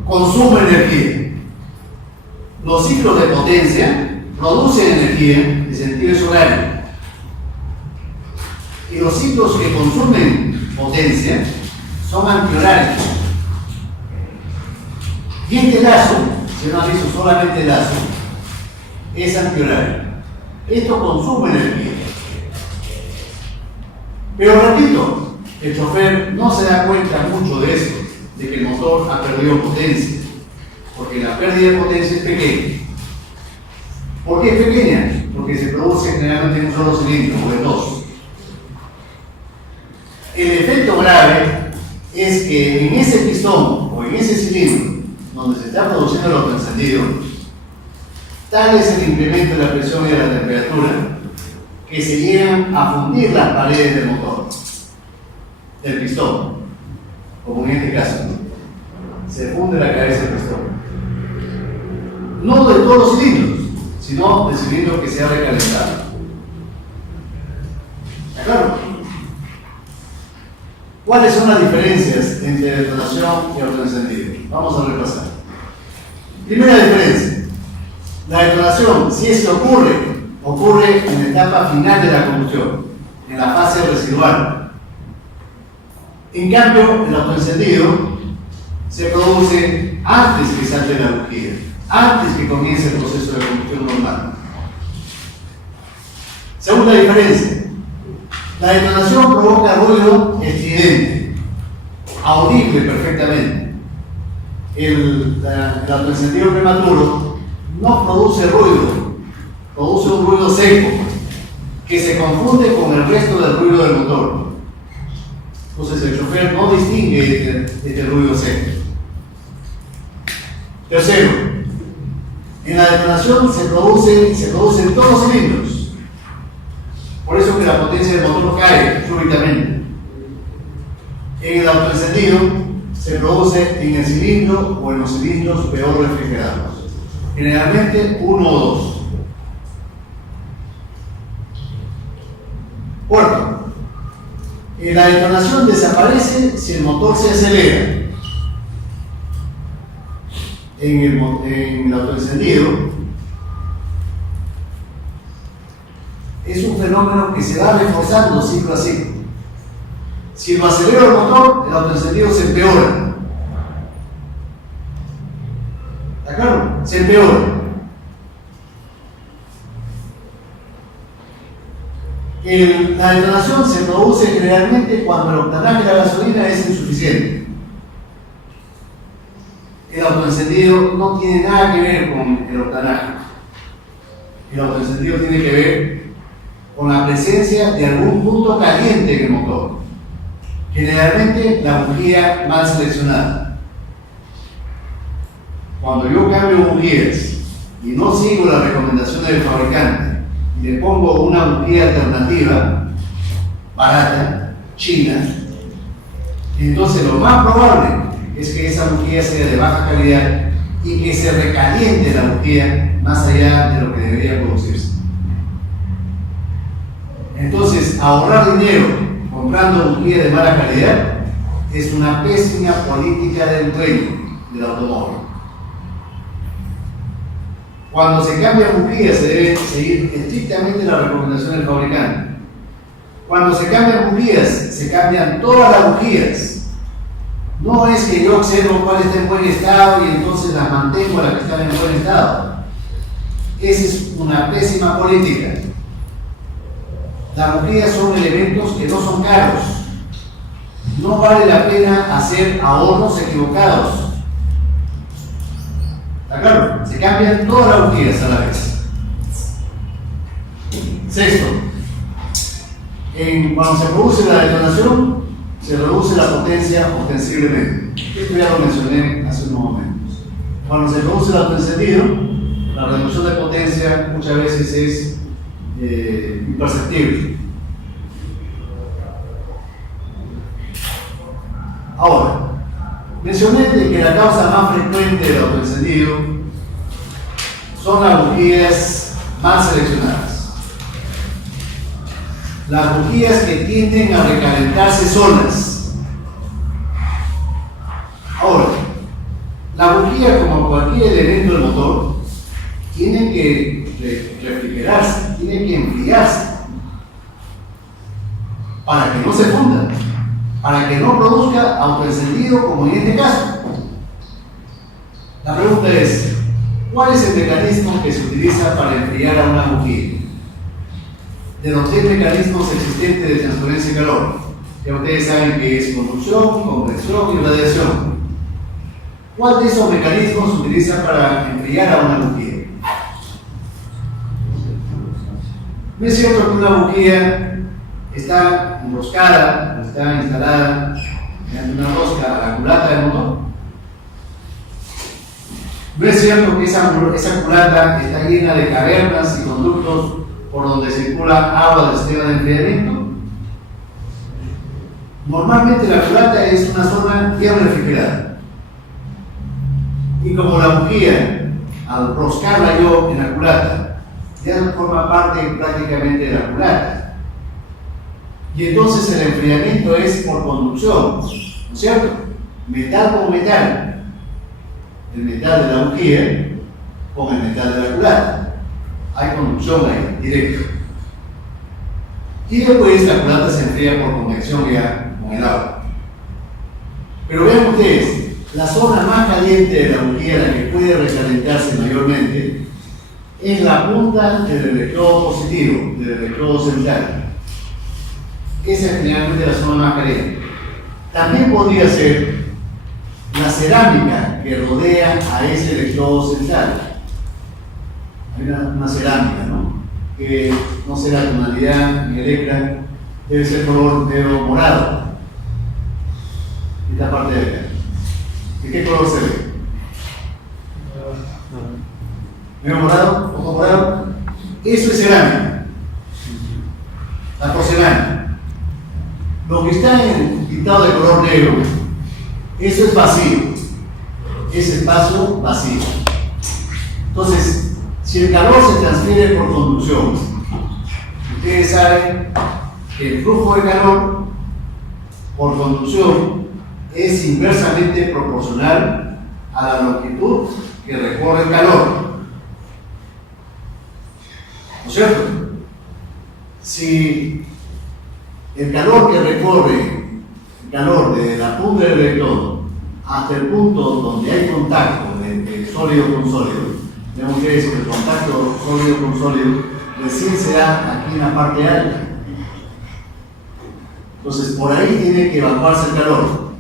Consume energía. Los ciclos de potencia producen energía en sentido horario. Y los ciclos que consumen potencia son antihorarios. Y este lazo, si no analizo solamente el lazo, es antihorario. Esto consume energía. Pero repito, el chofer no se da cuenta mucho de eso, de que el motor ha perdido potencia, porque la pérdida de potencia es pequeña. ¿Por qué es pequeña? Porque se produce generalmente en un solo cilindro o en dos. El efecto grave es que en ese pistón o en ese cilindro donde se está produciendo el autoencendido, tal es el incremento de la presión y de la temperatura que se llegan a fundir las paredes del motor, del pistón, como en este caso. Se funde la cabeza del pistón. No de todos los cilindros, sino del cilindro que se ha recalentado. ¿Está claro? ¿Cuáles son las diferencias entre detonación y autoencendido? Vamos a repasar. Primera diferencia. La detonación, si es que ocurre en la etapa final de la combustión, en la fase residual. En cambio, el autoencendido se produce antes que salte la bujía, antes que comience el proceso de combustión normal. Segunda diferencia. La detonación provoca ruido estridente, audible perfectamente. El autoencendido prematuro no produce ruido, produce un ruido seco que se confunde con el resto del ruido del motor. Entonces el chofer no distingue este ruido seco. Tercero, en la detonación se produce en todos los cilindros. Por eso que la potencia del motor cae súbitamente. En el autoencendido se produce en el cilindro o en los cilindros peor refrigerados. Generalmente uno o dos. Cuarto, la detonación desaparece si el motor se acelera. En el autoencendido es un fenómeno que se va reforzando ciclo a ciclo. Si lo acelera el motor, el autoencendido se empeora. ¿Está claro? Se empeora. La detonación se produce generalmente cuando el octanaje de la gasolina es insuficiente. El autoencendido no tiene nada que ver con el octanaje. El autoencendido tiene que ver con la presencia de algún punto caliente en el motor. Generalmente la bujía mal seleccionada. Cuando yo cambio bujías y no sigo las recomendaciones del fabricante y le pongo una bujía alternativa, barata, china, entonces lo más probable es que esa bujía sea de baja calidad y que se recaliente la bujía más allá de lo que debería producirse. Entonces, ahorrar dinero comprando bujía de mala calidad es una pésima política del dueño del automóvil. Cuando se cambian bujías se debe seguir estrictamente la recomendación del fabricante. Cuando se cambian bujías, se cambian todas las bujías. No es que yo observo cuál está en buen estado y entonces las mantengo las que están en buen estado. Esa es una pésima política. Las bujías son elementos que no son caros. No vale la pena hacer ahorros equivocados. ¿Está claro? Se cambian todas las bujías a la vez. Sexto, cuando se produce la detonación, se reduce la potencia ostensiblemente. Esto ya lo mencioné hace unos momentos. Cuando se produce el autoencendido, la reducción de potencia muchas veces es imperceptible. Ahora, mencioné que la causa más frecuente del autoencendido son las bujías mal seleccionadas. Las bujías que tienden a recalentarse solas. Ahora, la bujía, como cualquier elemento del motor, tiene que refrigerarse, tiene que enfriarse para que no se funda, para que no produzca autoencendido como en este caso. La pregunta es, ¿cuál es el mecanismo que se utiliza para enfriar a una bujía? De los 3 mecanismos existentes de transferencia de calor, ya ustedes saben que es conducción, convección y radiación. ¿Cuál de esos mecanismos se utiliza para enfriar a una bujía? No es cierto que una bujía está enroscada, está instalada en una rosca a la culata del motor. No es cierto que esa culata está llena de cavernas y conductos por donde circula agua del sistema de enfriamiento. Normalmente la culata es una zona bien refrigerada. Y como la bujía, al roscarla yo en la culata, ya forma parte prácticamente de la culata. Y entonces el enfriamiento es por conducción, ¿no es cierto? Metal con metal. El metal de la bujía con el metal de la culata. Hay conducción ahí, directo. Y después la culata se enfría por convección ya con el agua. Pero vean ustedes, la zona más caliente de la bujía, la que puede recalentarse mayormente, es la punta del electrodo positivo, del electrodo central. Esa es generalmente la zona más caliente. También podría ser la cerámica que rodea a ese electrodo central. Hay una cerámica, ¿no? Que no sé la tonalidad ni el ecran, debe ser color medio morado. Esta parte de acá. ¿De qué color se ve? ¿Medio morado? ¿Ojo morado? Eso es cerámica. La porcelana. Lo que está pintado de color negro, eso es vacío. Es espacio vacío. Entonces, si el calor se transfiere por conducción, ustedes saben que el flujo de calor por conducción es inversamente proporcional a la longitud que recorre el calor. ¿No es cierto? Si el calor que recorre, el calor de la punta del electrodo hasta el punto donde hay contacto de sólido con sólido, vean ustedes que el contacto sólido con sólido recién se da aquí en la parte alta. Entonces, por ahí tiene que evacuarse el calor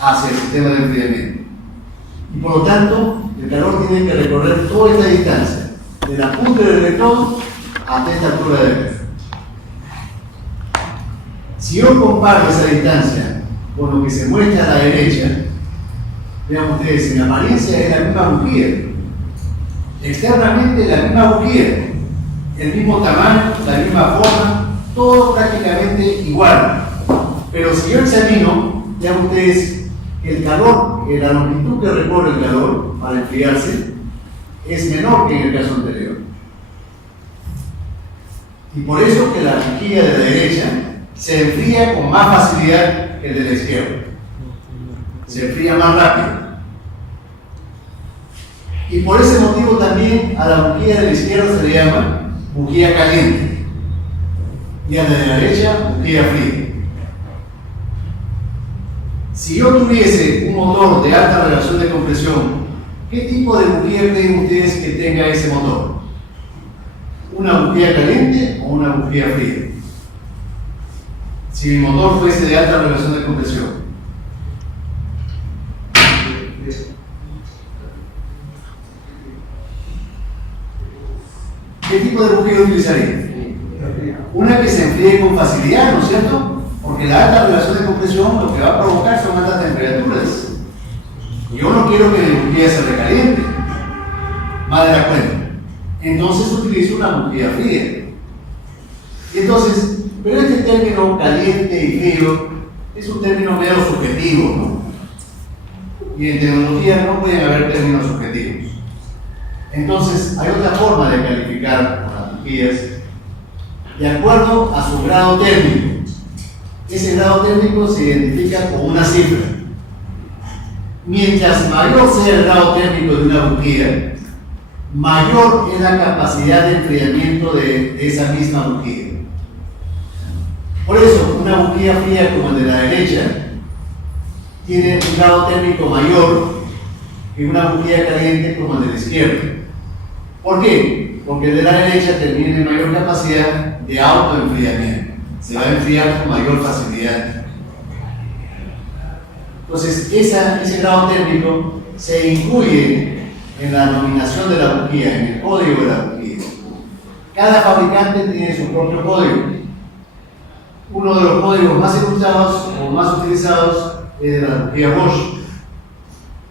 hacia el sistema de enfriamiento. Y por lo tanto, el calor tiene que recorrer toda esta distancia, de la punta del electrodo hasta esta altura de acá. Si yo comparo esa distancia con lo que se muestra a la derecha, vean ustedes, en apariencia es la misma bujía. Externamente la misma bujía, el mismo tamaño, la misma forma, todo prácticamente igual. Pero si yo examino, vean ustedes que el calor, que la longitud que recorre el calor para enfriarse, es menor que en el caso anterior. Y por eso que la bujía de la derecha se enfría con más facilidad que el de la izquierda. Se enfría más rápido. Y por ese motivo también a la bujía de la izquierda se le llama bujía caliente. Y a la de la derecha, bujía fría. Si yo tuviese un motor de alta relación de compresión, ¿qué tipo de bujía creen ustedes que tenga ese motor? ¿Una bujía caliente o una bujía fría? Si mi motor fuese de alta relación de compresión. ¿Qué tipo de bujía utilizaría? Una que se enfríe con facilidad, ¿no es cierto? Porque la alta relación de compresión lo que va a provocar son altas temperaturas. Yo no quiero que mi bujía se recaliente, más de la cuenta. Entonces utilizo una bujía fría. Y entonces, pero este término caliente y frío es un término medio subjetivo, ¿no? Y en tecnología no pueden haber términos subjetivos. Entonces, hay otra forma de calificar a las bujías de acuerdo a su grado térmico. Ese grado térmico se identifica con una cifra. Mientras mayor sea el grado térmico de una bujía, mayor es la capacidad de enfriamiento de esa misma bujía. Por eso, una bujía fría como el de la derecha tiene un grado térmico mayor que una bujía caliente como el de la izquierda. ¿Por qué? Porque el de la derecha tiene mayor capacidad de autoenfriamiento. Se va a enfriar con mayor facilidad. Entonces, ese grado térmico se incluye en la denominación de la bujía, en el código de la bujía. Cada fabricante tiene su propio código. Uno de los códigos más ilustrados o más utilizados es de la bujía Bosch.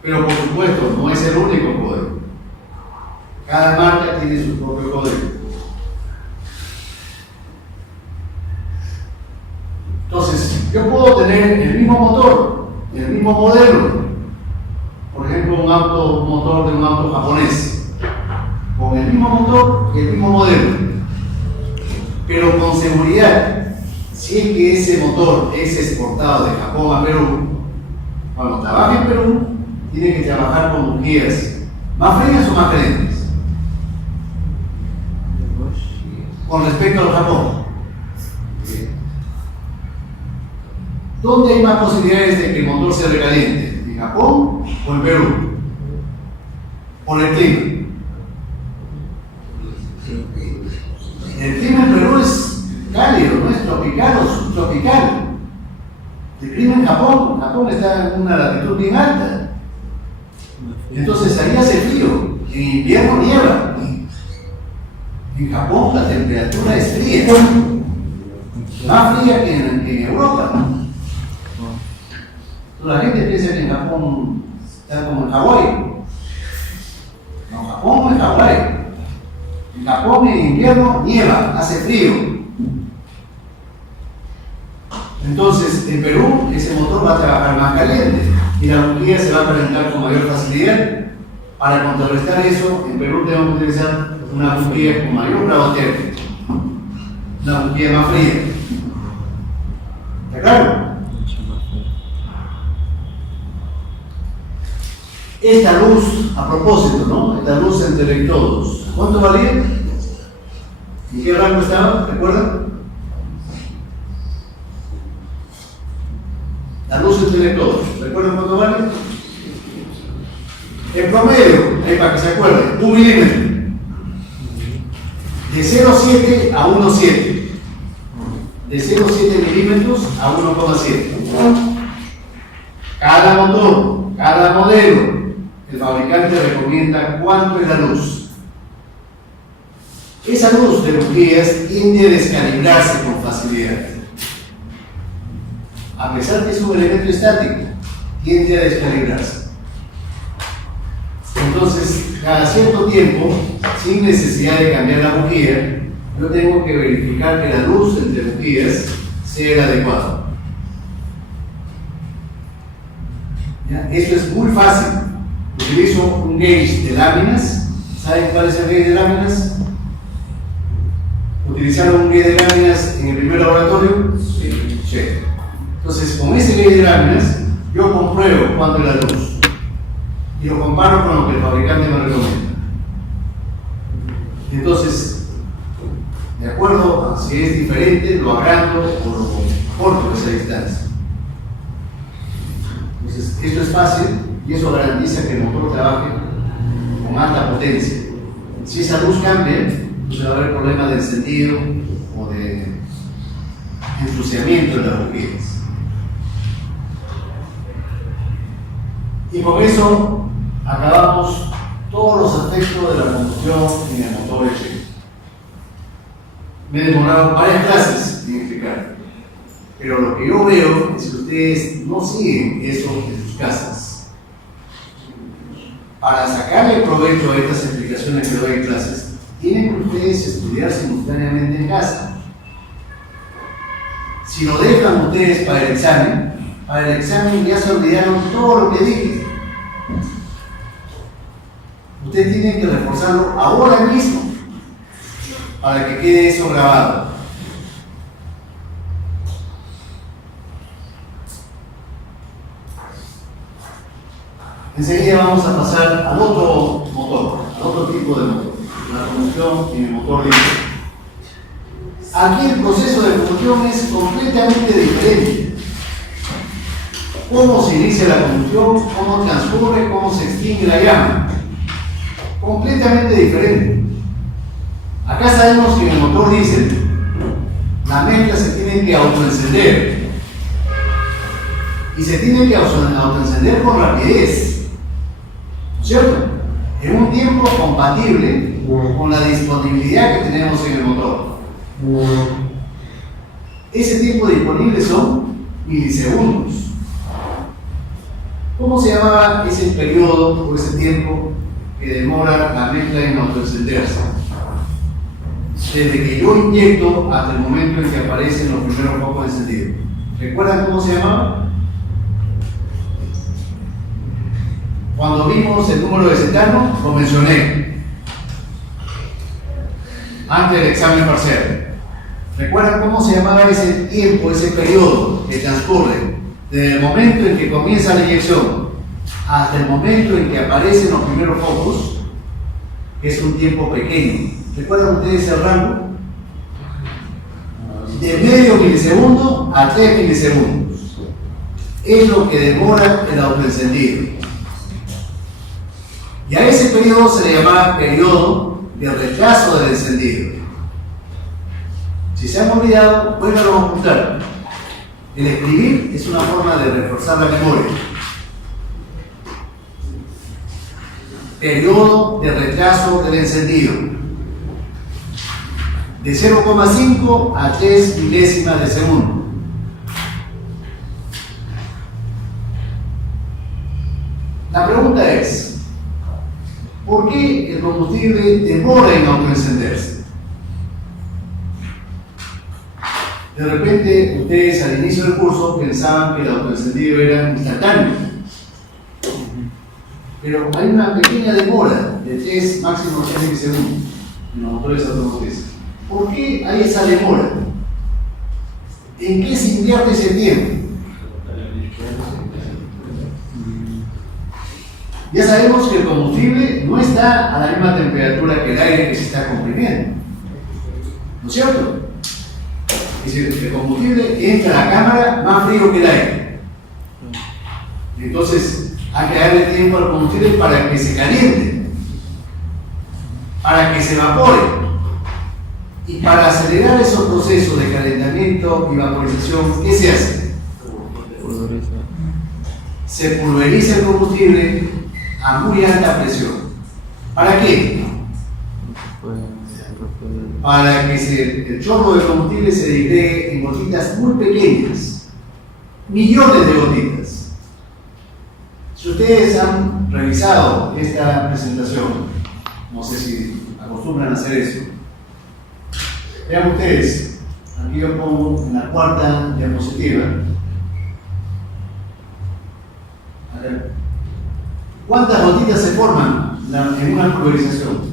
Pero por supuesto, no es el único código. Cada marca tiene su propio código. Entonces, yo puedo tener el mismo motor, el mismo modelo. Por ejemplo, un motor de un auto japonés, con el mismo motor y el mismo modelo. Pero con seguridad, si es que ese motor es exportado de Japón a Perú, cuando trabaje en Perú, tiene que trabajar con bujías más frías o más calientes. Con respecto al Japón, ¿dónde hay más posibilidades de que el motor se recaliente? ¿En Japón o en Perú? Por el clima. El clima en Perú es cálido, no es tropical o subtropical. El clima en Japón está en una latitud bien alta. Entonces ahí hace frío, en invierno nieva. En Japón la temperatura es fría, más fría que en Europa. La gente piensa que en Japón está como en Hawái. No, Japón no es Hawái. En Japón en invierno nieva, hace frío. Entonces, en Perú, ese motor va a trabajar más caliente y la bujía se va a calentar con mayor facilidad. Para contrarrestar eso, en Perú tenemos que utilizar una bujía con mayor grado térmico, una bujía más fría. ¿Está claro? Esta luz, a propósito, ¿no? Esta luz entre electrodos, ¿cuánto valía? ¿En qué rango estaba? ¿Recuerdan? La luz entre electrodos, ¿recuerdan cuánto vale? En promedio, ahí para que se acuerden, 1 milímetro. De 0,7 a 1,7. De 0,7 milímetros milímetros a 1,7. Cada motor, cada modelo, el fabricante recomienda cuánto es la luz. Esa luz de bujías tiende a descalibrarse con facilidad. A pesar de que es un elemento estático, tiende a descalibrarse. Entonces, cada cierto tiempo, sin necesidad de cambiar la bujía, yo tengo que verificar que la luz entre bujías sea la adecuada. ¿Ya? Esto es muy fácil. Utilizo un gauge de láminas. ¿Saben cuál es el gauge de láminas? ¿Utilizaron un gauge de láminas en el primer laboratorio? Sí. Sí. Entonces, con ese gauge de láminas, yo compruebo cuánto es la luz y lo comparo con lo que el fabricante me recomienda. Entonces, de acuerdo a si es diferente, lo agrando o lo corto esa distancia. Entonces, esto es fácil y eso garantiza que el motor trabaje con alta potencia. Si esa luz cambia, pues va a haber problemas de encendido o de ensuciamiento de las bujías. Y con eso acabamos todos los aspectos de la combustión en el motor eléctrico. Me he demorado varias clases en explicar, pero lo que yo veo es que ustedes no siguen eso en sus casas. Para sacarle provecho a estas explicaciones que doy en clases, tienen que ustedes estudiar simultáneamente en casa. Si lo dejan ustedes para el examen ya se olvidaron todo lo que dije. Ustedes tienen que reforzarlo ahora mismo para que quede eso grabado. Enseguida vamos a pasar al otro motor, al otro tipo de motor, la combustión en el motor diésel. Aquí el proceso de combustión es completamente diferente. Cómo se inicia la combustión, cómo transcurre, cómo se extingue la llama. Completamente diferente. Acá sabemos que en el motor diésel la mezcla se tiene que autoencender. Y se tiene que autoencender con rapidez. ¿No es cierto? En un tiempo compatible con la disponibilidad que tenemos en el motor. Ese tiempo disponible son milisegundos. ¿Cómo se llamaba ese periodo o ese tiempo que demora la mezcla en autoencenderse? Desde que yo inyecto hasta el momento en que aparecen los primeros focos encendidos. ¿Recuerdan cómo se llamaba? Cuando vimos el número de cetano, lo mencioné antes del examen parcial. ¿Recuerdan cómo se llamaba ese tiempo, ese periodo que transcurre desde el momento en que comienza la inyección hasta el momento en que aparecen los primeros focos? Es un tiempo pequeño. ¿Recuerdan ustedes el rango? De medio milisegundo a 3 milisegundos. Es lo que demora el autoencendido. Y a ese periodo se le llamaba periodo de retraso del encendido. Si se han olvidado, vuélvanlo a apuntar. El escribir es una forma de reforzar la memoria. Periodo de retraso del encendido. De 0,5 a 3 milésimas de segundo. La pregunta es, ¿por qué el combustible demora en autoencenderse? De repente, ustedes al inicio del curso pensaban que el autoencendido era instantáneo. Pero hay una pequeña demora de 3, máximo 3 milisegundos en los motores automotrices. ¿Por qué hay esa demora? ¿En qué se invierte ese tiempo? Ya sabemos que el combustible no está a la misma temperatura que el aire que se está comprimiendo. ¿No es cierto? Es decir, el combustible entra a la cámara más frío que el aire. Entonces, hay que darle tiempo al combustible para que se caliente, para que se evapore Y para acelerar esos procesos de calentamiento y vaporización, ¿qué se hace? Se pulveriza el combustible a muy alta presión. ¿Para qué? Para que el chorro de combustible se digregue en gotitas muy pequeñas, millones de gotitas. Si ustedes han revisado esta presentación, no sé si acostumbran a hacer eso, vean ustedes, aquí yo pongo en la cuarta diapositiva, a ver, ¿cuántas gotitas se forman en una pulverización?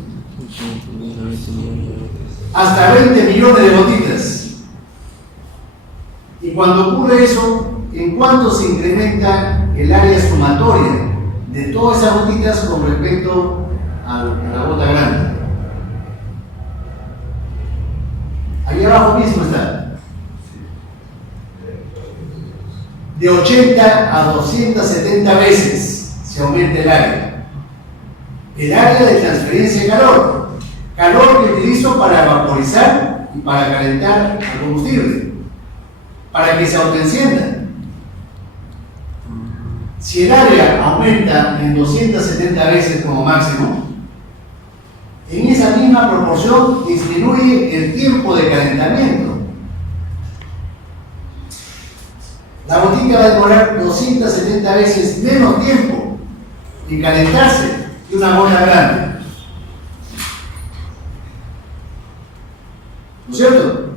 Hasta 20 millones de gotitas. Y cuando ocurre eso, ¿en cuánto se incrementa el área sumatoria de todas esas gotitas con respecto a la gota grande? Ahí abajo mismo está. De 80 a 270 veces se aumenta el área. El área de transferencia de calor. Calor que utilizo para vaporizar y para calentar el combustible, para que se autoencienda. Si el área aumenta en 270 veces como máximo, en esa misma proporción disminuye el tiempo de calentamiento. La botella va a demorar 270 veces menos tiempo en calentarse que una gota grande. ¿No es cierto?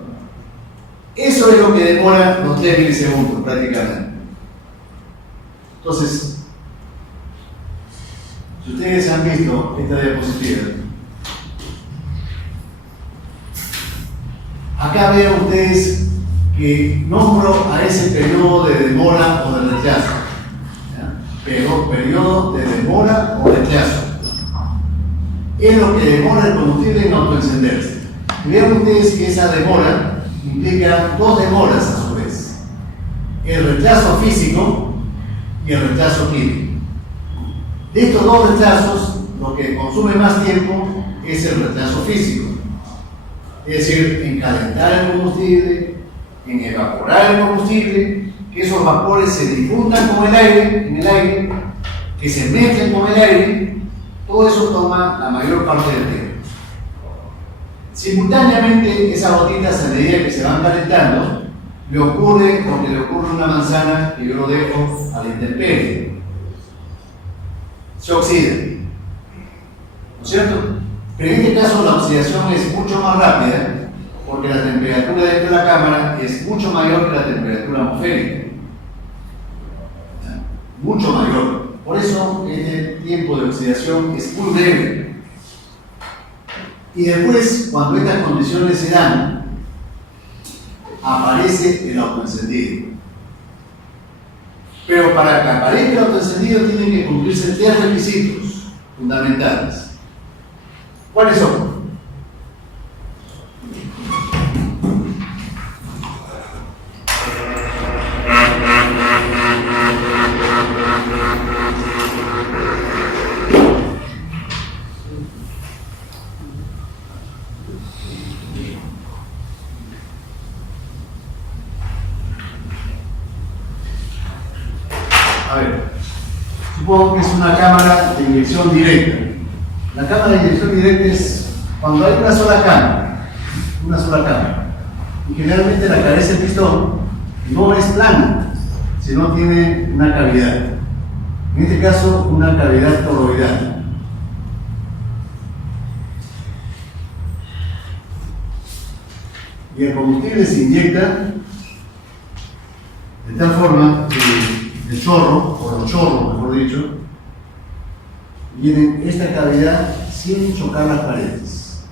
Eso es lo que demora los 3 milisegundos prácticamente. Entonces, si ustedes han visto esta diapositiva, acá vean ustedes que nombro a ese periodo de demora o de rechazo. Periodo de demora o rechazo. Es lo que demora el combustible en autoencenderse. Vean ustedes que esa demora implica 2 demoras a su vez: el rechazo físico y el rechazo químico. De estos 2 rechazos, lo que consume más tiempo es el rechazo físico, es decir, en calentar el combustible, en evaporar el combustible, que esos vapores se difundan con el aire, en el aire, que se mezclen con el aire. Todo eso toma la mayor parte del tiempo. Simultáneamente, esas gotitas, a medida que se van calentando, le ocurre lo que le ocurre a una manzana que yo lo dejo a la intemperie. Se oxida. ¿No es cierto? Pero en este caso la oxidación es mucho más rápida porque la temperatura dentro de la cámara es mucho mayor que la temperatura atmosférica. Mucho mayor. Por eso este tiempo de oxidación es muy breve. Y después, cuando estas condiciones se dan, aparece el autoencendido. Pero para que aparezca el autoencendido tienen que cumplirse 3 requisitos fundamentales. ¿Cuáles son? A ver, supongo que es una cámara de inyección directa. La cámara de inyección directa es cuando hay una sola cámara. Y generalmente la cabeza del pistón no es plana, sino tiene una cavidad. En este caso, una cavidad toroidal. Y el combustible se inyecta de tal forma que el chorro, o los chorros mejor dicho, vienen esta cavidad sin chocar las paredes.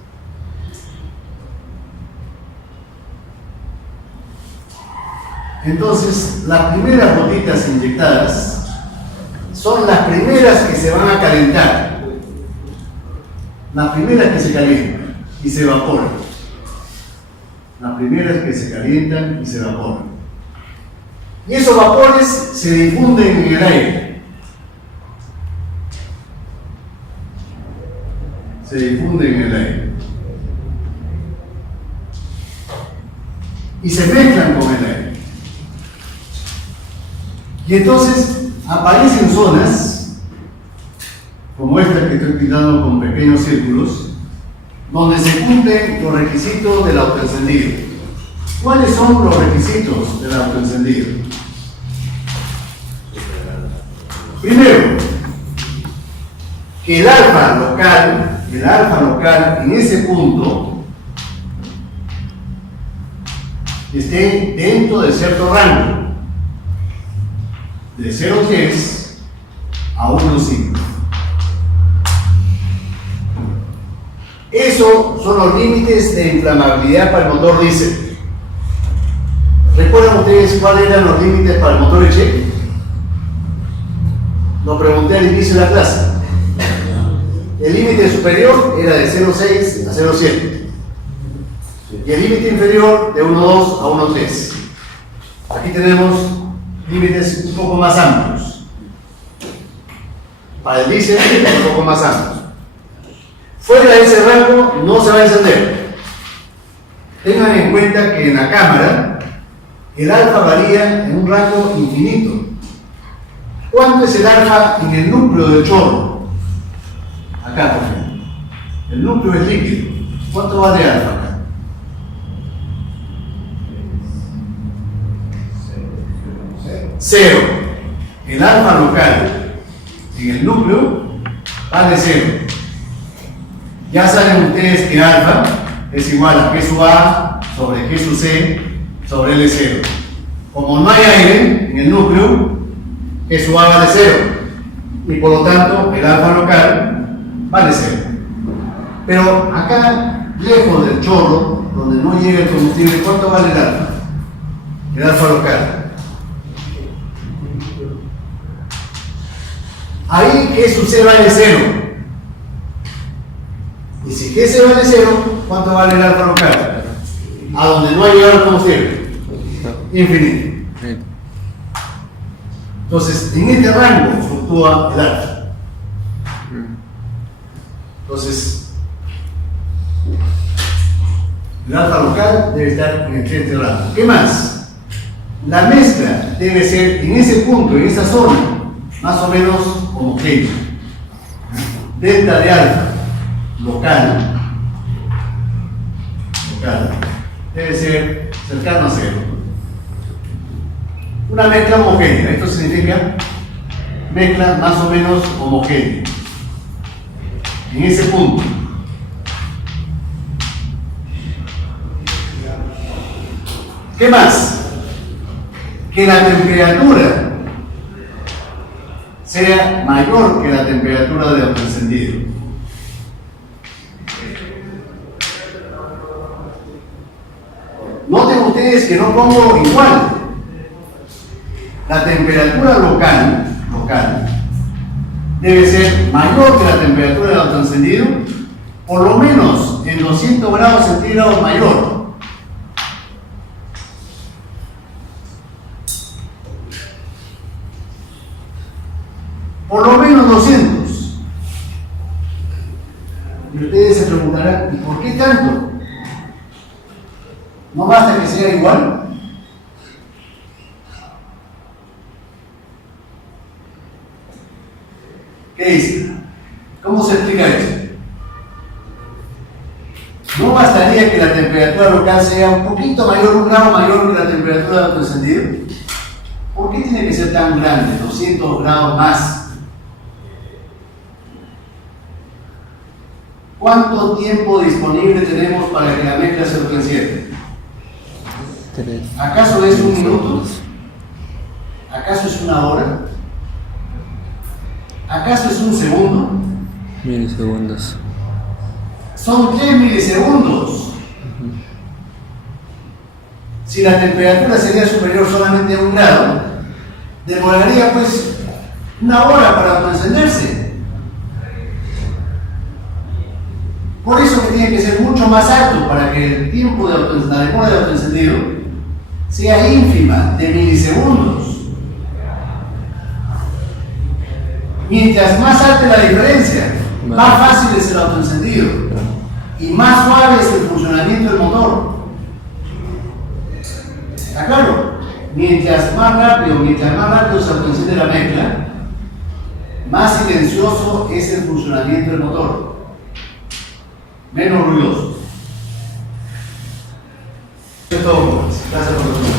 Entonces, las primeras gotitas inyectadas son las primeras que se van a calentar, las primeras que se calientan y se evaporan, las primeras que se calientan y se evaporan. Y esos vapores se difunden en el aire. Se difunden en el aire. y se mezclan con el aire. Y entonces aparecen zonas, como esta que estoy pintando con pequeños círculos, donde se cumplen los requisitos del autoencendido. ¿Cuáles son los requisitos del autoencendido? Primero, que el alfa local en ese punto esté dentro de cierto rango, de 0,10 a 1,5. Esos son los límites de inflamabilidad para el motor diésel. ¿Recuerdan ustedes cuáles eran los límites para el motor Eche? Lo pregunté al inicio de la clase. El límite superior era de 0,6 a 0,7 y el límite inferior de 1,2 a 1,3. Aquí tenemos límites un poco más amplios. Para el diésel un poco más amplios. Fuera de ese rango no se va a encender. Tengan en cuenta que en la cámara el alfa varía en un rango infinito. ¿Cuánto es el alfa en el núcleo del chorro? Acá, por ejemplo. El núcleo es líquido. ¿Cuánto vale alfa acá? Cero. El alfa local en el núcleo vale 0. Ya saben ustedes que alfa es igual a G sub A sobre G sub C sobre L0. Como no hay aire en el núcleo, G sub A vale 0. Y por lo tanto, el alfa local vale 0. Pero acá, lejos del chorro, donde no llega el combustible, ¿cuánto vale el alfa? El alfa local. Ahí G sub C vale 0. Y si G vale 0, ¿cuánto vale el alfa local? A donde no ha llegado el combustible. Infinito. Entonces, en este rango fluctúa el alfa. Entonces, el alfa local debe estar en el siguiente rango. ¿Qué más? La mezcla debe ser en ese punto, en esa zona, más o menos homogénea. Delta de alfa local debe ser cercano a 0. Una mezcla homogénea, esto significa mezcla más o menos homogénea en ese punto. ¿Qué más? Que la temperatura sea mayor que la temperatura de autoencendido. Noten ustedes que no pongo igual. La temperatura local debe ser mayor que la temperatura del autoencendido, por lo menos en 200 grados centígrados mayor. Por lo menos 200. Y ustedes se preguntarán, ¿y por qué tanto? ¿No basta que sea igual? ¿Qué dice? ¿Cómo se explica eso? ¿No bastaría que la temperatura local sea un poquito mayor, un grado mayor que la temperatura de autoencendido? ¿Por qué tiene que ser tan grande, 200 grados más? ¿Cuánto tiempo disponible tenemos para que la mezcla se autoencienda? ¿Acaso es un minuto? ¿Acaso es una hora? ¿Acaso es un segundo? Milisegundos. Son 3 milisegundos. Si la temperatura sería superior solamente a 1 grado, demoraría pues 1 hora para autoencenderse. Por eso que tiene que ser mucho más alto para que el tiempo de la demora de autoencendido sea ínfima, de milisegundos. Mientras más alta la diferencia, más fácil es el autoencendido y más suave es el funcionamiento del motor. ¿Está claro? Mientras más rápido se autoenciende la mezcla, más silencioso es el funcionamiento del motor, menos ruidoso. Esto es todo. Gracias por tu